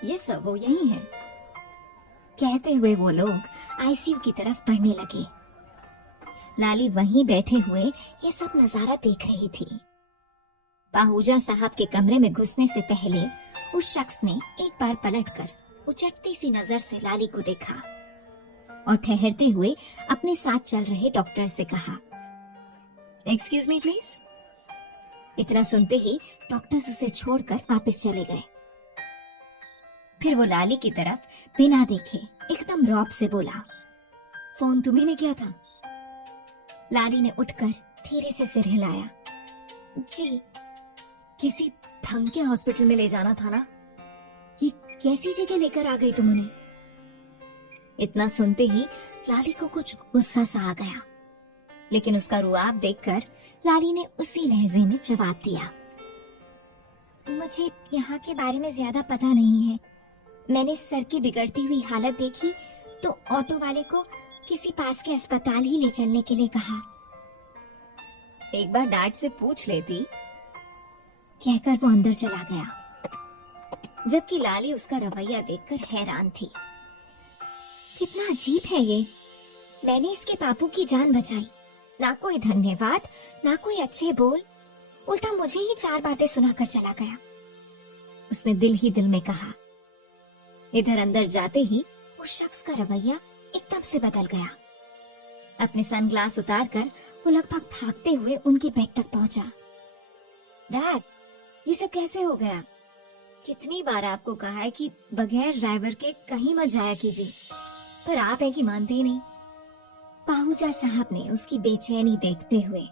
यस सर, वो यहीं है। कहते हुए वो लोग आईसीयू की तरफ बढ़ने लगे। लाली वहीं बैठे हुए ये सब नजारा देख रही थी। पाहूजा साहब के कमरे में घुसने से पहले उस शख्स ने एक बार पलटकर उचटती सी नजर से लाली को देखा और ठहरते हुए अपने साथ चल रहे डॉक्टर से कहा, एक्सक्यूज मी प्लीज। इतना सुनते ही डॉक्टर्स उसे छोड़कर वापस चले गए। फिर वो लाली की तरफ बिना देखे एकदम रौब से बोला, फोन तुम्ही ने किया था? लाली ने उठकर धीरे से सिर हिलाया, जी। किसी ढंग के हॉस्पिटल में ले जाना था ना? ये कैसी जगह लेकर आ गई तुम उन्हें? इतना सुनते ही लाली को कुछ गुस्सा सा आ गया, लेकिन उसका रुआब देखकर लाली ने उसी लहजे में जवाब दिया, मुझे यहाँ के बारे में ज्यादा पता नहीं है। मैंने सर की बिगड़ती हुई हालत देखी तो ऑटो वाले को किसी पास के अस्पताल ही ले चलने के लिए कहा। एक बार डैड से पूछ लेती, कहकर वो अंदर चला गया। जबकि लाली उसका रवैया देखकर हैरान थी। कितना अजीब है ये। मैंने इसके बापू की जान बचाई, ना कोई धन्यवाद, ना कोई अच्छे बोल, उल्टा मुझे ही 4 बातें सुनाकर चला गया। उसने दिल ही दिल में कहा। इधर अंदर जाते ही उस शख्स का रवैया एकदम से बदल गया। अपने सनग्लास उतारकर वो लगभग भागते हुए उनके बेड तक पहुंचा। डैड, ये सब कैसे हो गया? कितनी बार आपको कहा है कि बगैर ड्राइवर के कहीं मत जाया कीजिए, पर आप है कि मानते ही नहीं। पाहुजा साहब ने उसकी बेचैनी देखते हुए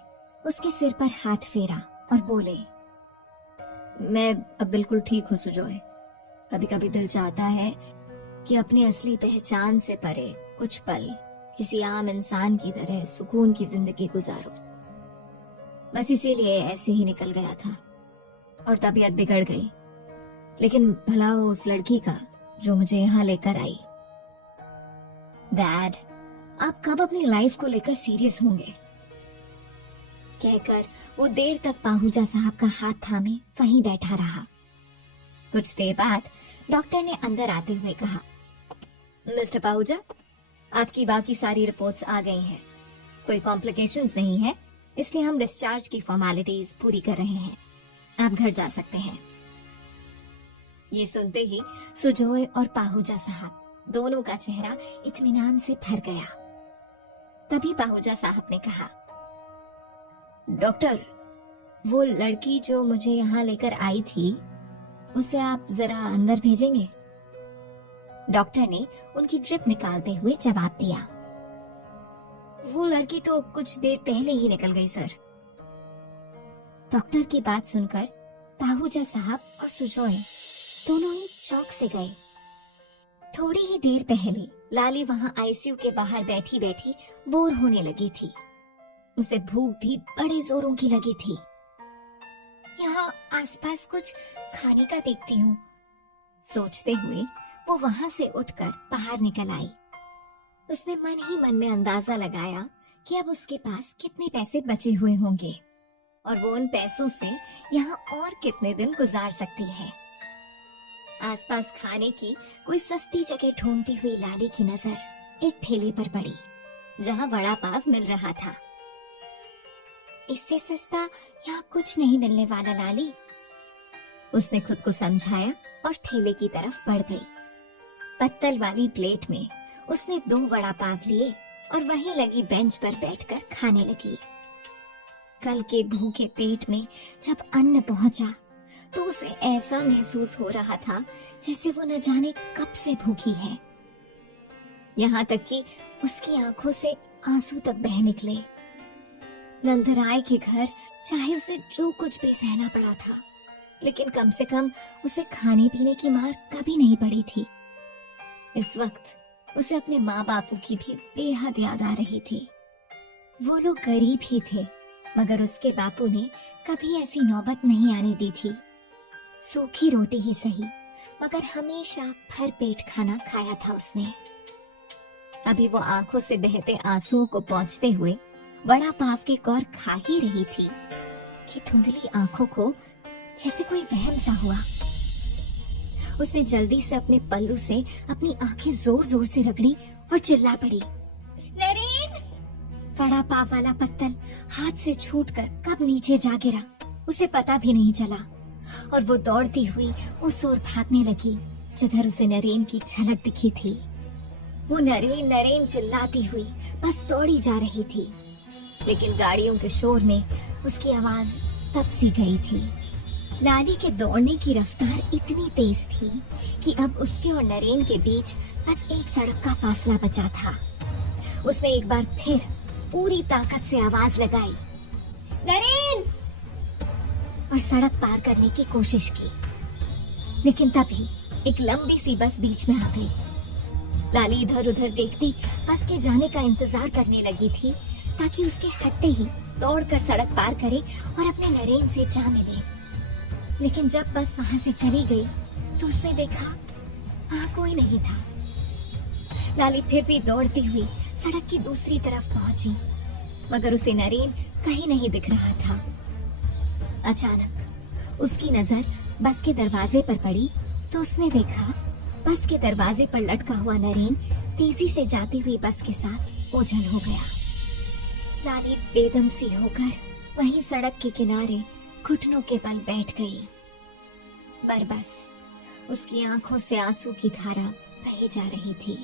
उसके सिर पर हाथ फेरा और बोले, मैं अब बिल्कुल ठीक हूँ सुजोय। कभी कभी दिल चाहता है कि अपनी असली पहचान से परे कुछ पल किसी आम इंसान की तरह सुकून की जिंदगी गुजारो। बस इसीलिए ऐसे ही निकल गया था और तबीयत बिगड़ गई। लेकिन भला हो उस लड़की का जो मुझे यहाँ लेकर आई। डैड, आप कब अपनी लाइफ को लेकर सीरियस होंगे? कहकर वो देर तक पाहुजा साहब का हाथ थामे वहीं बैठा रहा। कुछ देर बाद डॉक्टर ने अंदर आते हुए कहा, मिस्टर पाहुजा, आपकी बाकी सारी रिपोर्ट्स आ गई हैं। कोई कॉम्प्लिकेशंस नहीं है, इसलिए हम डिस्चार्ज की फॉर्मेलिटीज पूरी कर रहे हैं। आप घर जा सकते हैं। ये सुनते ही सुजोय और पाहुजा साहब दोनों का चेहरा इत्मीनान से भर गया। तभी पाहुजा साहब ने कहा, डॉक्टर, वो लड़की जो मुझे यहाँ लेकर आई थी, उसे आप जरा अंदर भेजेंगे? डॉक्टर ने उनकी ड्रिप निकालते हुए जवाब दिया, वो लड़की तो कुछ देर पहले ही निकल गई सर। डॉक्टर की बात सुनकर पाहुजा साहब और सुजोय दोनों ही चौंक से गए। थोड़ी ही देर पहले लाली वहां आईसीयू के बाहर बैठी बैठी बोर होने लगी थी। उसे भूख भी बड़े जोरों की लगी थी। यहाँ आसपास कुछ खाने का देखती हूँ, सोचते हुए वो वहां से उठकर बाहर निकल आई। उसने मन ही मन में अंदाजा लगाया कि अब उसके पास कितने पैसे बचे हुए होंगे और वो उन पैसों से यहाँ और कितने दिन गुजार सकती है। आसपास खाने की कोई सस्ती जगह ढूंढती हुई लाली की नजर एक ठेले पर पड़ी, जहाँ वड़ा पाव मिल रहा था। इससे सस्ता यहाँ कुछ नहीं मिलने वाला लाली, उसने खुद को समझाया और ठेले की तरफ बढ़ गई। पत्तल वाली प्लेट में उसने 2 वड़ा पाव लिए और वहीं लगी बेंच पर बैठकर खाने लगी। कल के भूखे पेट में जब अन्न पहुंचा तो उसे ऐसा महसूस हो रहा था जैसे वो न जाने कब से भूखी है। यहाँ तक कि उसकी आंखों से आंसू तक बह निकले। नंदराय के घर चाहे उसे जो कुछ भी सहना पड़ा था, लेकिन कम से कम उसे खाने पीने की मार कभी नहीं पड़ी थी। इस वक्त उसे अपने माँ बापू की भी बेहद याद आ रही थी। वो लोग गरीब ही थे, मगर उसके बापू ने कभी ऐसी नौबत नहीं आने दी थी। सूखी रोटी ही सही, मगर हमेशा भर पेट खाना खाया था उसने। अभी वो आंखों से बहते आंसुओं को पोंछते हुए वड़ा पाव के कौर खा ही रही थी कि धुंधली आंखों को जैसे कोई वहम सा हुआ। उसने जल्दी से अपने पल्लू से अपनी आंखें जोर जोर से रगड़ी और चिल्ला पड़ी, नरेन! वड़ा पाव वाला पत्तल हाथ से छूटकर कब नीचे जा गिरा उसे पता भी नहीं चला और वो दौड़ती हुई उस ओर भागने लगी जिधर उसे नरेन की झलक दिखी थी। वो नरेन नरेन चिल्लाती हुई बस दौड़ी जा रही थी, लेकिन गाड़ियों के शोर में उसकी आवाज तब सी गई थी। लाली के दौड़ने की रफ्तार इतनी तेज थी कि अब उसके और नरेन के बीच बस एक सड़क का फासला बचा था। उसने एक बार फिर पूरी ताकत से आवाज लगाई, नरेन! और सड़क पार करने की कोशिश की, लेकिन तभी एक लंबी सी बस बीच में आ गई। लाली इधर उधर देखती बस के जाने का इंतजार करने लगी थी ताकि उसके हटते ही दौड़कर सड़क पार करे और अपने नरेन से जा मिले। लेकिन जब बस वहां से चली गई तो उसने देखा वहां कोई नहीं था। लाली फिर भी दौड़ती हुई सड़क की दूसरी तरफ पहुंची, मगर उसे नरेन कहीं नहीं दिख रहा था। अचानक उसकी नजर बस के दरवाजे पर पड़ी तो उसने देखा बस के दरवाजे पर लटका हुआ नरेन तेजी से जाती हुई बस के साथ ओझल हो गया। लाली बेदम सी होकर वहीं सड़क के किनारे घुटनों के बल बैठ गई। पर बस उसकी आंखों से आंसू की धारा बही जा रही थी।